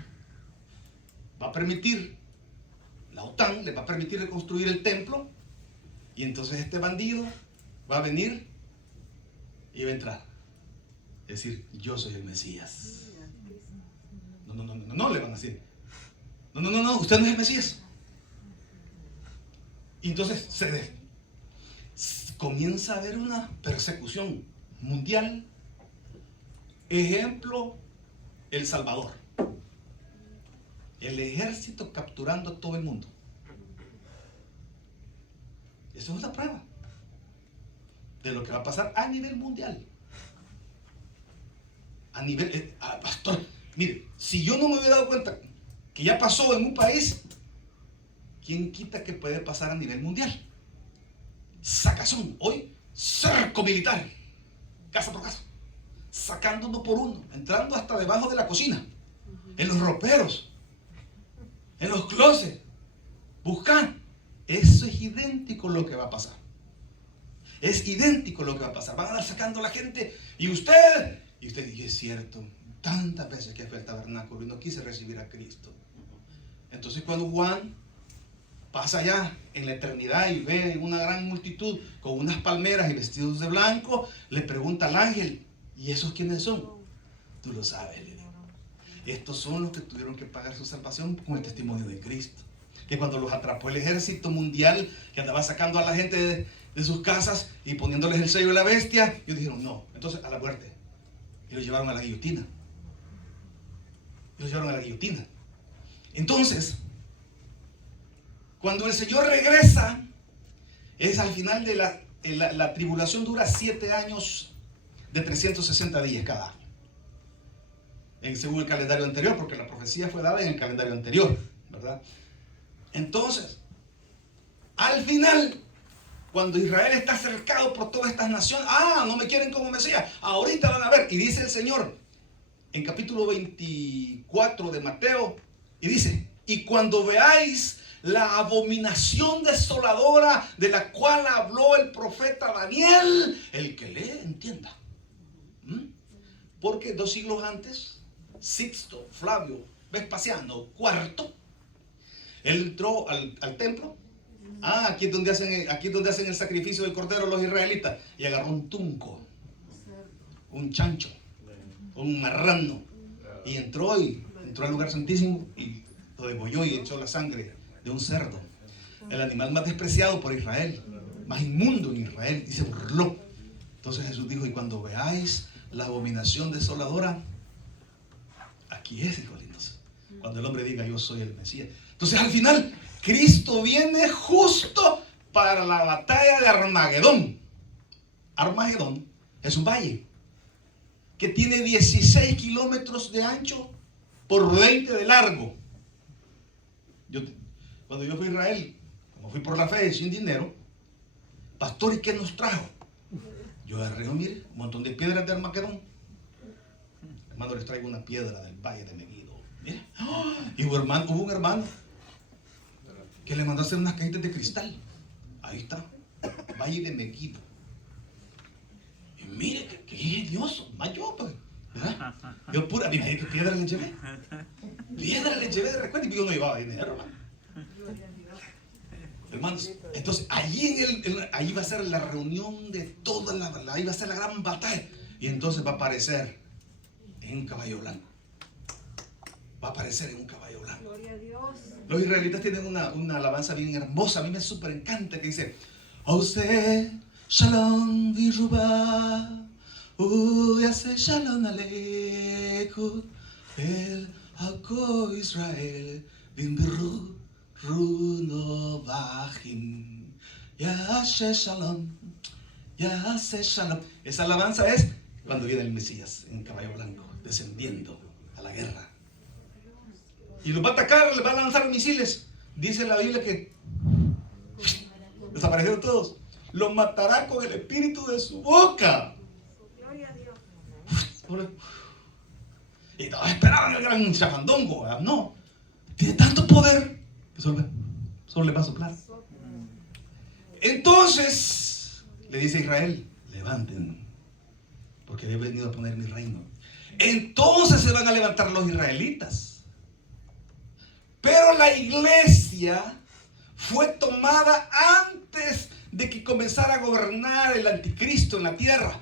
va a permitir, la OTAN le va a permitir reconstruir el templo, y entonces este bandido va a venir y va a entrar, es decir, yo soy el Mesías. No, le van a decir, no, usted no es el Mesías. Y entonces comienza a haber una persecución mundial. Ejemplo, El Salvador. El ejército capturando a todo el mundo. Eso es una prueba de lo que va a pasar a nivel mundial. A nivel, pastor, mire, si yo no me hubiera dado cuenta que ya pasó en un país, ¿quién quita que puede pasar a nivel mundial? Sacazón, hoy, cerco militar, casa por casa, sacando uno por uno, entrando hasta debajo de la cocina, en los roperos, en los closets, buscando. Eso es idéntico a lo que va a pasar. Es idéntico a lo que va a pasar. Van a andar sacando a la gente. Y usted dice, es cierto, tantas veces que fue al tabernáculo y no quise recibir a Cristo. Entonces cuando Juan pasa allá en la eternidad y ve una gran multitud con unas palmeras y vestidos de blanco, le pregunta al ángel, ¿y esos quiénes son? Tú lo sabes, le digo. Estos son los que tuvieron que pagar su salvación con el testimonio de Cristo. Que cuando los atrapó el ejército mundial que andaba sacando a la gente de sus casas y poniéndoles el sello de la bestia, ellos dijeron no, entonces a la muerte. Y los llevaron a la guillotina. Entonces, cuando el Señor regresa, es al final de la tribulación, dura 7 años de 360 días cada año, según el calendario anterior, porque la profecía fue dada en el calendario anterior, ¿verdad? Entonces, al final, cuando Israel está cercado por todas estas naciones, no me quieren como Mesías, ahorita van a ver. Y dice el Señor en capítulo 24 de Mateo, y dice, y cuando veáis la abominación desoladora de la cual habló el profeta Daniel, el que lee entienda. Porque 2 siglos antes, Sixto Flavio Vespasiano IV, él entró al templo. Aquí es donde hacen el sacrificio del cordero los israelitas, y agarró un tunco, un chancho, un marrano, y entró al lugar santísimo y lo degolló y echó la sangre de un cerdo, el animal más despreciado por Israel, más inmundo en Israel, y se burló. Entonces Jesús dijo, y cuando veáis la abominación desoladora, aquí es, hijo lindo, cuando el hombre diga yo soy el Mesías. Entonces al final Cristo viene justo para la batalla de Armagedón. Armagedón es un valle que tiene 16 kilómetros de ancho por 20 de largo. Cuando yo fui a Israel, como fui por la fe sin dinero, pastor, ¿y qué nos trajo? Yo agarré, mire, un montón de piedras de Armagedón. Hermano, les traigo una piedra del valle de Megiddo. Mira. Y hubo un hermano que le mandó a hacer unas cajitas de cristal. Ahí está, valle de Megiddo. Y mire que ingenioso, más yo, pues, ¿verdad? Yo pura, dime, ¿qué piedra le llevé? Piedra le llevé de recuerdo, y yo no llevaba dinero, hermano. Hermanos, entonces allí allí va a ser la reunión de toda ahí va a ser la gran batalla. Y entonces va a aparecer en un caballo blanco. Va a aparecer en un caballo blanco. Gloria a Dios. Los israelitas tienen una alabanza bien hermosa. A mí me súper encanta, que dice: Ose Shalom Viruba, Uyase Shalom Aleku, El Hako Israel, Bin Biru, Runo Bajim, Yase Shalom, Yase Shalom. Esa alabanza es cuando viene el Mesías en caballo blanco, descendiendo a la guerra. Y los va a atacar, les va a lanzar misiles. Dice la Biblia que desaparecieron todos. Los matará con el espíritu de su boca. Gloria a Dios. Y todos esperaban el gran chafandongo. ¿Verdad? No, tiene tanto poder que solo le va a soplar. Entonces le dice a Israel: levanten, porque he venido a poner mi reino. Entonces se van a levantar los israelitas. Pero la iglesia fue tomada antes de que comenzara a gobernar el anticristo en la tierra.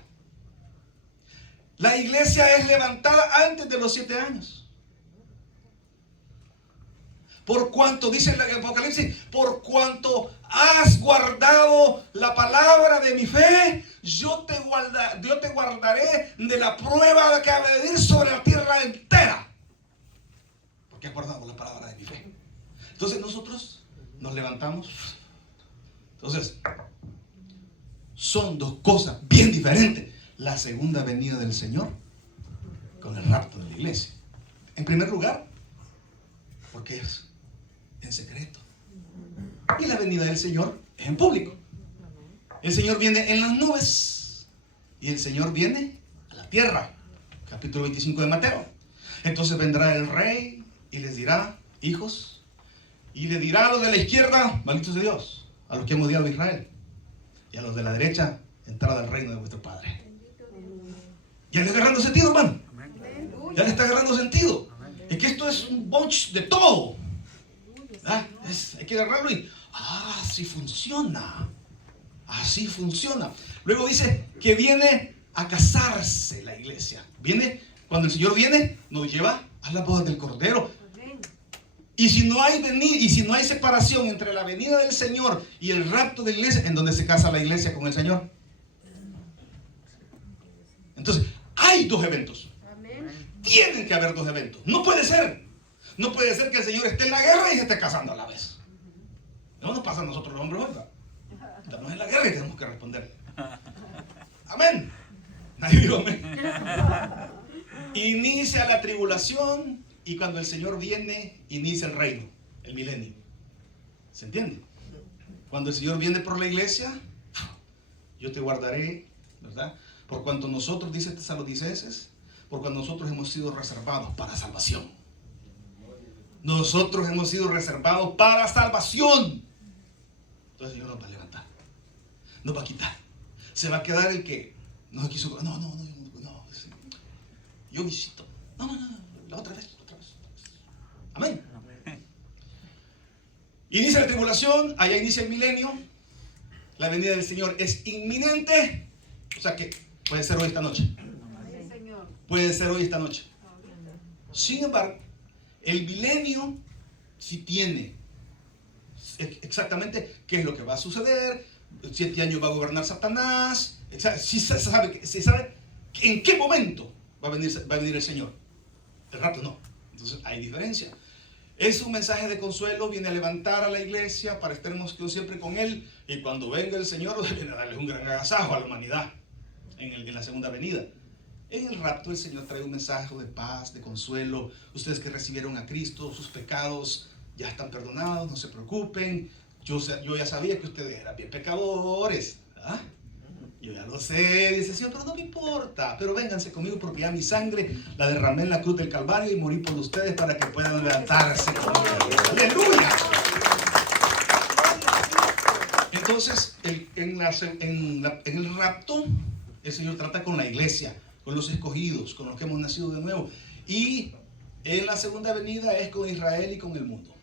La iglesia es levantada antes de los 7 años. Por cuanto, dice el Apocalipsis, por cuanto has guardado la palabra de mi fe, yo te guardaré de la prueba que ha de venir sobre la tierra entera. Porque has guardado la palabra de mi fe. Entonces nosotros nos levantamos. Entonces, son dos cosas bien diferentes: la segunda venida del Señor con el rapto de la iglesia. En primer lugar, porque es en secreto. Y la venida del Señor es en público. El Señor viene en las nubes y el Señor viene a la tierra. Capítulo 25 de Mateo. Entonces vendrá el rey y les dirá: hijos, y le dirá a los de la izquierda: malditos de Dios, a los que hemos odiado a Israel, y a los de la derecha: entrada al reino de vuestro Padre. Ya le está agarrando sentido, hermano. Ya le está agarrando sentido. Es que esto es un bunch de todo. Hay que agarrarlo y así funciona. Así funciona. Luego dice que viene a casarse la iglesia. Viene, cuando el Señor viene, nos lleva a la boda del Cordero. Y si no hay separación entre la venida del Señor y el rapto de la iglesia, ¿en donde se casa la iglesia con el Señor? Entonces, hay dos eventos. Amén. Tienen que haber dos eventos. No puede ser que el Señor esté en la guerra y se esté casando a la vez. No nos pasa a nosotros los hombres, ¿verdad? Estamos en la guerra y tenemos que responder. Amén. Nadie dijo amén. Inicia la tribulación y cuando el Señor viene, inicia el reino, el milenio. ¿Se entiende? Cuando el Señor viene por la iglesia, yo te guardaré, ¿verdad? Por cuanto nosotros, dice Tesalonicenses, por cuanto nosotros hemos sido reservados para salvación. Nosotros hemos sido reservados para salvación. Entonces el Señor nos va a levantar, nos va a quitar. Se va a quedar el que no quiso. No. Yo visito. No. La otra vez. Amén. Inicia la tribulación, allá inicia el milenio. La venida del Señor es inminente. O sea que puede ser hoy esta noche. Puede ser hoy esta noche. Sin embargo, el milenio sí tiene exactamente qué es lo que va a suceder. 7 años va a gobernar Satanás. Sí sabe en qué momento va a venir el Señor. El rapto no. Entonces hay diferencia. Es un mensaje de consuelo, viene a levantar a la iglesia para estar siempre con Él. Y cuando venga el Señor, viene a darle un gran agasajo a la humanidad en la segunda venida. En el rapto el Señor trae un mensaje de paz, de consuelo. Ustedes que recibieron a Cristo, sus pecados ya están perdonados, no se preocupen. Yo ya sabía que ustedes eran bien pecadores, ¿verdad? Yo ya lo sé, dice el Señor, pero no me importa. Pero vénganse conmigo porque ya mi sangre la derramé en la cruz del Calvario y morí por ustedes para que puedan levantarse conmigo. ¡Aleluya! Entonces, en el rapto, el Señor trata con la iglesia, con los escogidos, con los que hemos nacido de nuevo. Y en la segunda venida es con Israel y con el mundo.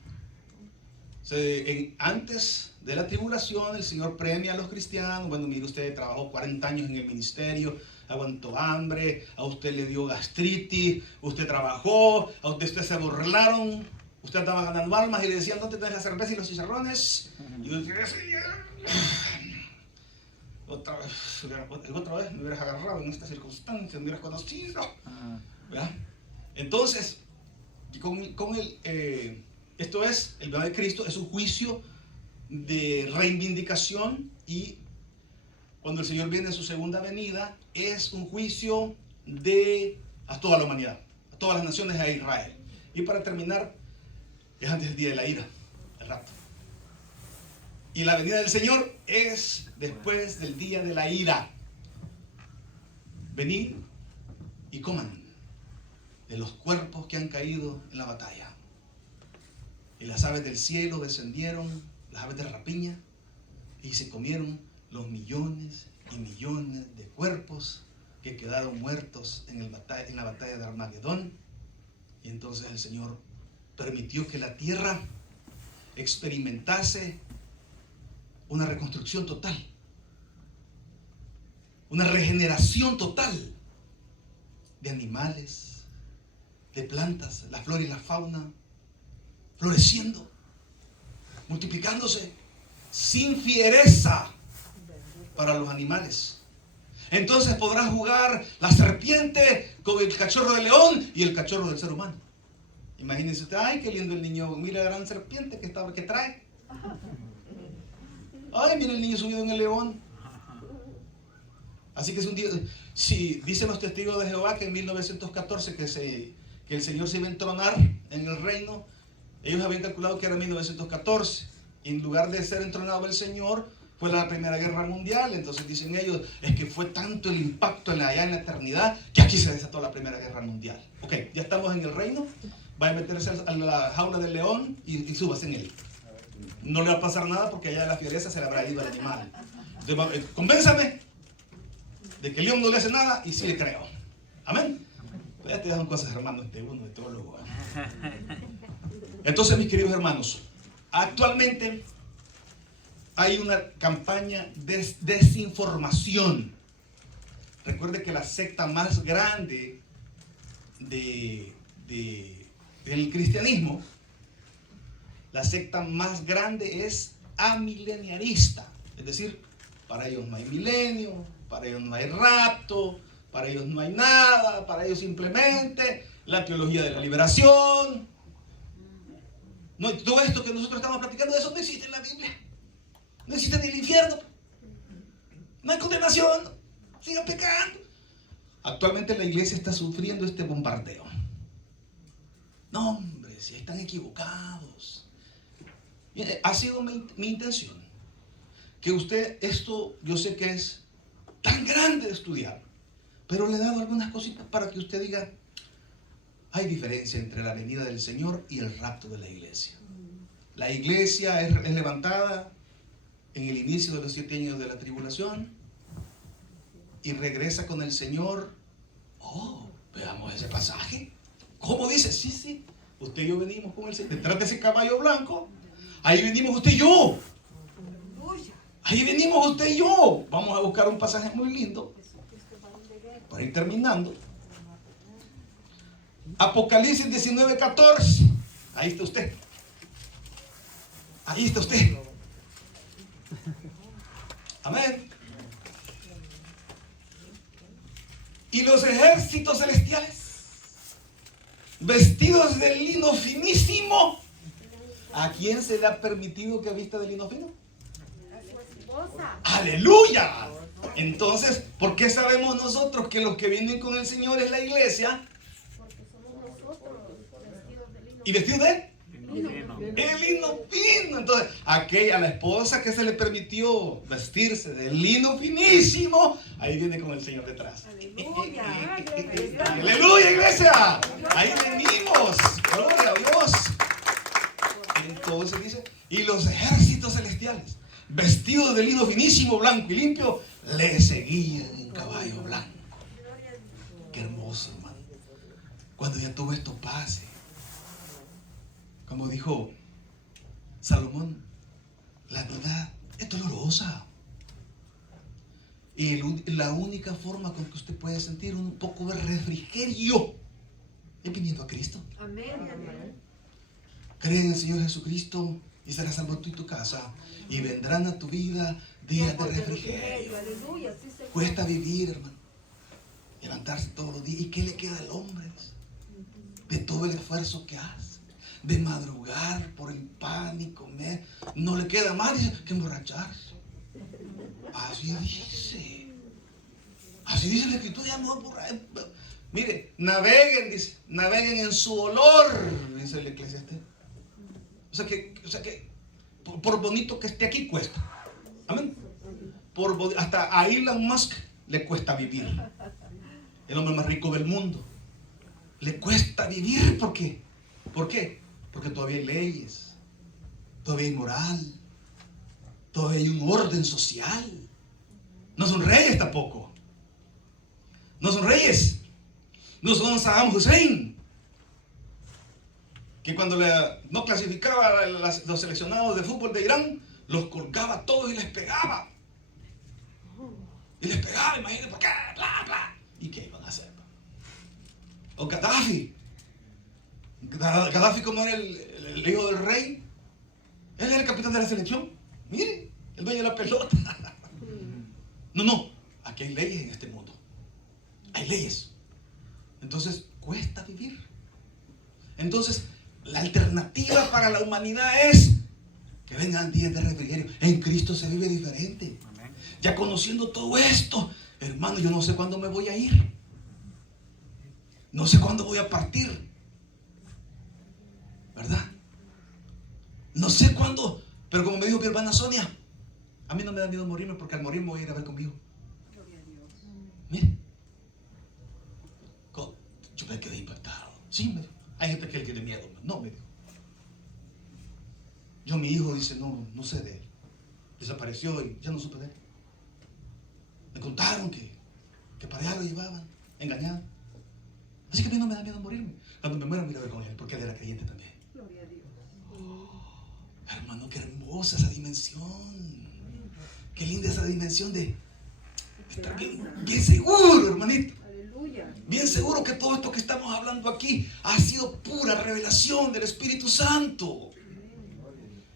Antes de la tribulación, el Señor premia a los cristianos. Bueno, mire, usted trabajó 40 años en el ministerio, aguantó hambre, a usted le dio gastritis, usted trabajó, a usted se burlaron, usted estaba ganando almas y le decían, ¿dónde tenés la cerveza y los chicharrones? Y yo decía, otra vez me hubieras agarrado en esta circunstancia, me hubieras conocido. ¿Verdad? Entonces, esto es, el venidero de Cristo es un juicio de reivindicación, y cuando el Señor viene en su segunda venida es un juicio a toda la humanidad, a todas las naciones, a Israel. Y para terminar, es antes del día de la ira, el rapto. Y la venida del Señor es después del día de la ira. Venid y coman de los cuerpos que han caído en la batalla. Y las aves del cielo descendieron, las aves de rapiña, y se comieron los millones y millones de cuerpos que quedaron muertos en la batalla de Armagedón. Y entonces el Señor permitió que la tierra experimentase una reconstrucción total, una regeneración total de animales, de plantas, la flora y la fauna, floreciendo, multiplicándose, sin fiereza para los animales. Entonces podrá jugar la serpiente con el cachorro del león y el cachorro del ser humano. Imagínense usted, ay, qué lindo el niño, mira la gran serpiente que trae. Ay, mira el niño subido en el león. Así que es un día, si dicen los testigos de Jehová que en 1914 que el Señor se iba a entronar en el reino, ellos habían calculado que era 1914. Y en lugar de ser entronado el Señor, fue la Primera Guerra Mundial. Entonces dicen ellos, es que fue tanto el impacto allá en la eternidad que aquí se desató la Primera Guerra Mundial. Ok, ya estamos en el reino. Va a meterse a la jaula del león y súbase en él. No le va a pasar nada porque allá de la fiereza se le habrá ido el animal. Entonces, convénzame de que el león no le hace nada y sí le creo. Amén. Pues ya te dejan cosas, hermanos, uno de teólogo. Entonces, mis queridos hermanos, actualmente hay una campaña de desinformación. Recuerde que la secta más grande del cristianismo, la secta más grande es amilenialista. Es decir, para ellos no hay milenio, para ellos no hay rapto, para ellos no hay nada, para ellos simplemente la teología de la liberación. No, todo esto que nosotros estamos platicando, eso no existe en la Biblia. No existe en el infierno. No hay condenación. Sigan pecando. Actualmente la iglesia está sufriendo este bombardeo. No, hombre, si están equivocados. Mire, ha sido mi intención que usted, esto yo sé que es tan grande de estudiar, pero le he dado algunas cositas para que usted diga, hay diferencia entre la venida del Señor y el rapto de la iglesia. La iglesia es levantada en el inicio de los 7 años de la tribulación y regresa con el Señor. Oh, veamos ese pasaje. ¿Cómo dice? Sí, usted y yo venimos con el Señor. Detrás de ese caballo blanco, ahí venimos usted y yo. Ahí venimos usted y yo. Vamos a buscar un pasaje muy lindo para ir terminando. Apocalipsis 19:14. Ahí está usted. Ahí está usted. Amén. Y los ejércitos celestiales, vestidos de lino finísimo. ¿A quién se le ha permitido que vista de lino fino? A su esposa. ¡Aleluya! Entonces, ¿por qué sabemos nosotros que los que vienen con el Señor es la iglesia? Porque somos nosotros vestidos de lino. ¿Y vestidos de? El lino fino. Entonces, a la esposa que se le permitió vestirse de lino finísimo, ahí viene con el Señor detrás. Aleluya. Aleluya, iglesia. Ahí venimos. Gloria a Dios. Entonces dice, y los ejércitos celestiales, vestidos de lino finísimo, blanco y limpio, le seguían en caballo blanco. Qué hermoso, hermano. Cuando ya todo esto pase, como dijo Salomón, la vida es dolorosa. Y la única forma con que usted puede sentir un poco de refrigerio es viniendo a Cristo. Amén. Cree en el Señor Jesucristo y serás salvo tú y tu casa. Y vendrán a tu vida días de refrigerio. Aleluya. Sí, Señor. Cuesta vivir, hermano. Levantarse todos los días. ¿Y qué le queda al hombre? De todo el esfuerzo que hace. De madrugar por el pan y comer. No le queda más que emborracharse. Así dice. Así dice la Escritura. Ya no borrar. Mire, naveguen, dice. Naveguen en su olor, dice el Eclesiastés. O sea que por bonito que esté aquí cuesta. Amén. Hasta a Elon Musk le cuesta vivir. El hombre más rico del mundo. Le cuesta vivir. ¿Por qué? ¿Por qué? Porque todavía hay leyes. Todavía hay moral. Todavía hay un orden social. No son reyes tampoco. No son reyes. No son Saddam Hussein, que cuando no clasificaba a los seleccionados de fútbol de Irán, los colgaba a todos y les pegaba. Y les pegaba, imagínense, ¿por qué? Bla, bla. ¿Y qué iban a hacer? O Gaddafi. Gaddafi, como era el hijo del rey, él era el capitán de la selección. Mire, el dueño de la pelota. No, aquí hay leyes en este mundo. Hay leyes. Entonces, cuesta vivir. Entonces, la alternativa para la humanidad es que vengan días de refrigerio. En Cristo se vive diferente. Ya conociendo todo esto, hermano, yo no sé cuándo me voy a ir. No sé cuándo voy a partir. ¿Verdad? No sé cuándo. Pero como me dijo mi hermana Sonia, a mí no me da miedo morirme, porque al morir me voy a ir a ver conmigo. Mire. Yo me quedé impactado. Sí, me dijo. Hay gente que tiene miedo. No, me dijo. Mi hijo dice, no sé de él. Desapareció y ya no supe de él. Me contaron que para allá lo llevaban, engañado. Así que a mí no me da miedo morirme. Cuando me muera, me iré a ver con él, porque él era creyente también. Gloria a Dios. Hermano, qué hermosa esa dimensión. Qué linda esa dimensión de estar bien seguro, hermanito. Bien seguro que todo esto que estamos hablando aquí ha sido pura revelación del Espíritu Santo.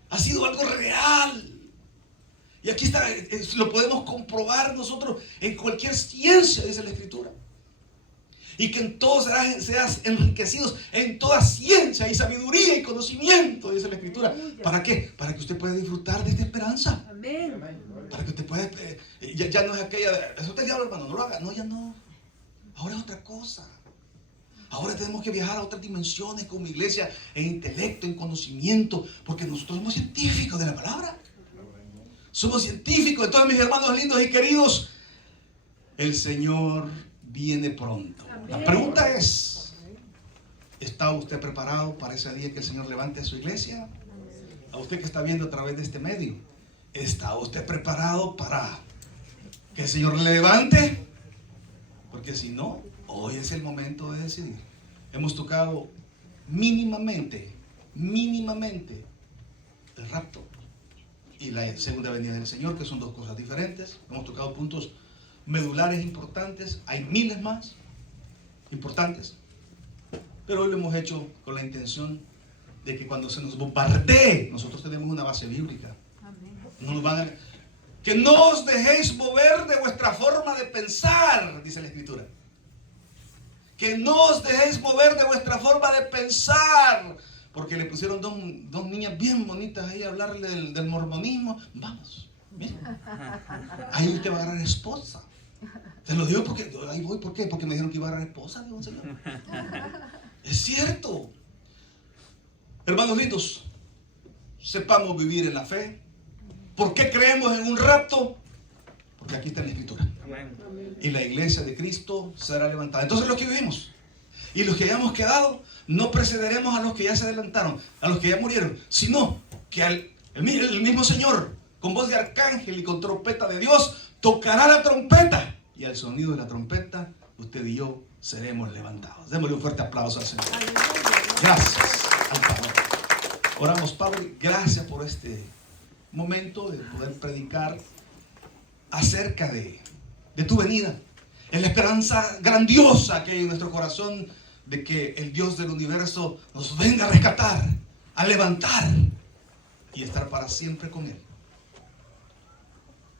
Ha sido algo real. Y aquí está, lo podemos comprobar nosotros en cualquier ciencia, dice la Escritura. Y que en todos seas enriquecidos en toda ciencia y sabiduría y conocimiento, dice la Escritura. ¿Para qué? Para que usted pueda disfrutar de esta esperanza. Amén. Para que usted pueda, ya no es aquella, eso te diablo, hermano, no lo haga. No, ya no. Ahora es otra cosa. Ahora tenemos que viajar a otras dimensiones como iglesia, en intelecto, en conocimiento, porque nosotros somos científicos de la palabra. Somos científicos. Entonces, mis hermanos lindos y queridos, el Señor viene pronto. La pregunta es, ¿está usted preparado para ese día que el Señor levante a su iglesia? A usted que está viendo a través de este medio, ¿está usted preparado para que el Señor le levante? Porque si no, hoy es el momento de decidir. Hemos tocado mínimamente el rapto y la segunda venida del Señor, que son dos cosas diferentes. Hemos tocado puntos medulares importantes. Hay miles más importantes, pero hoy lo hemos hecho con la intención de que cuando se nos bombardee, nosotros tenemos una base bíblica. Que no os dejéis mover de vuestra forma de pensar, dice la Escritura. Que no os dejéis mover de vuestra forma de pensar. Porque le pusieron dos niñas bien bonitas ahí a hablarle del mormonismo. Vamos, mira. Ahí usted va a agarrar esposa. Te lo digo porque, ahí voy, ¿por qué? Porque me dijeron que iba a agarrar esposa, dijo un señor. Es cierto. Hermanos lindos, sepamos vivir en la fe. ¿Por qué creemos en un rapto? Porque aquí está en la Escritura. Y la iglesia de Cristo será levantada. Entonces los que vivimos y los que hayamos quedado, no precederemos a los que ya se adelantaron, a los que ya murieron, sino que el mismo Señor, con voz de arcángel y con trompeta de Dios, tocará la trompeta. Y al sonido de la trompeta, usted y yo seremos levantados. Démosle un fuerte aplauso al Señor. Gracias al Padre. Oramos, Padre, gracias por este momento de poder predicar acerca de tu venida. En la esperanza grandiosa que hay en nuestro corazón de que el Dios del universo nos venga a rescatar, a levantar y estar para siempre con Él.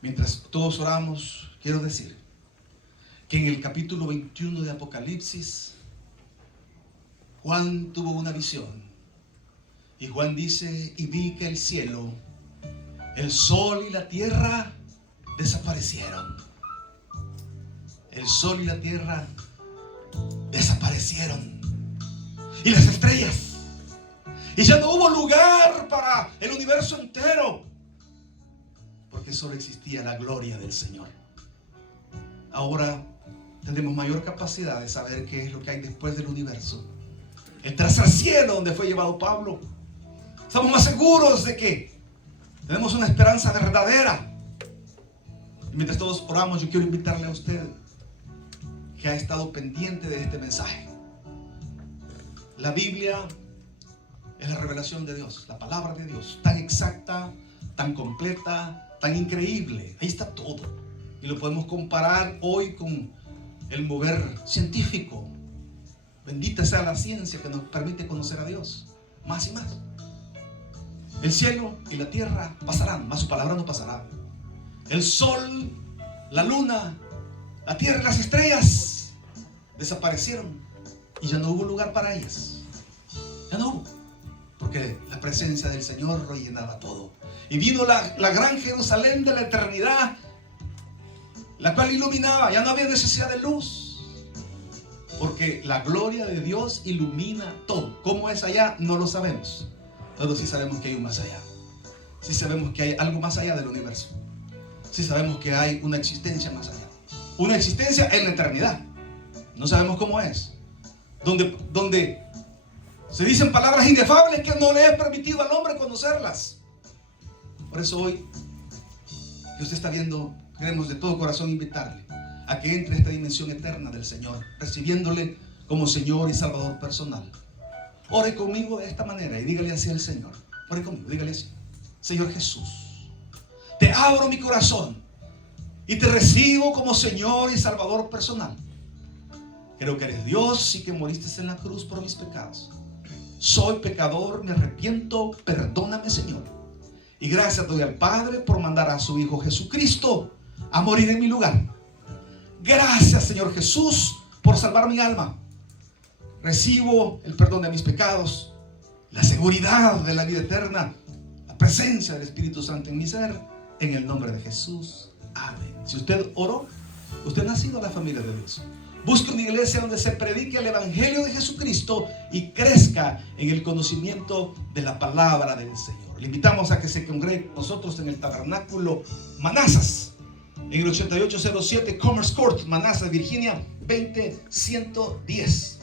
Mientras todos oramos, quiero decir que en el capítulo 21 de Apocalipsis, Juan tuvo una visión. Y Juan dice, y vi que el cielo, el sol y la tierra desaparecieron. El sol y la tierra desaparecieron. Y las estrellas. Y ya no hubo lugar para el universo entero. Porque solo existía la gloria del Señor. Ahora tenemos mayor capacidad de saber qué es lo que hay después del universo. El tercer cielo donde fue llevado Pablo. Estamos más seguros de que tenemos una esperanza verdadera. Y mientras todos oramos, yo quiero invitarle a usted que ha estado pendiente de este mensaje. La Biblia es la revelación de Dios, la palabra de Dios, tan exacta, tan completa, tan increíble. Ahí está todo. Y lo podemos comparar hoy con el mover científico. Bendita sea la ciencia que nos permite conocer a Dios más y más. El cielo y la tierra pasarán, mas su palabra no pasará. El sol, la luna, la tierra y las estrellas desaparecieron y ya no hubo lugar para ellas. Ya no hubo, porque la presencia del Señor lo llenaba todo. Y vino la gran Jerusalén de la eternidad, la cual iluminaba. Ya no había necesidad de luz, porque la gloria de Dios ilumina todo. ¿Cómo es allá? No lo sabemos. Pero sí sabemos que hay un más allá. Sí sabemos que hay algo más allá del universo. Sí sabemos que hay una existencia más allá. Una existencia en la eternidad. No sabemos cómo es. Donde se dicen palabras inefables que no le es permitido al hombre conocerlas. Por eso hoy, que usted está viendo, queremos de todo corazón invitarle a que entre a esta dimensión eterna del Señor, recibiéndole como Señor y Salvador personal. Ore conmigo de esta manera y dígale así al Señor. Ore conmigo, dígale así: Señor Jesús, te abro mi corazón y te recibo como Señor y Salvador personal. Creo que eres Dios y que moriste en la cruz por mis pecados. Soy pecador, me arrepiento, perdóname, Señor. Y gracias doy al Padre por mandar a su Hijo Jesucristo a morir en mi lugar. Gracias, Señor Jesús, por salvar mi alma. Recibo el perdón de mis pecados, la seguridad de la vida eterna, la presencia del Espíritu Santo en mi ser, en el nombre de Jesús. Amén. Si usted oró, usted ha nacido a la familia de Dios. Busque una iglesia donde se predique el Evangelio de Jesucristo y crezca en el conocimiento de la palabra del Señor. Le invitamos a que se congregue con nosotros en el tabernáculo Manassas, en el 8807 Commerce Court, Manassas, Virginia, 20110.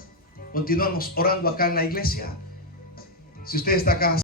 Continuamos orando acá en la iglesia. Si usted está acá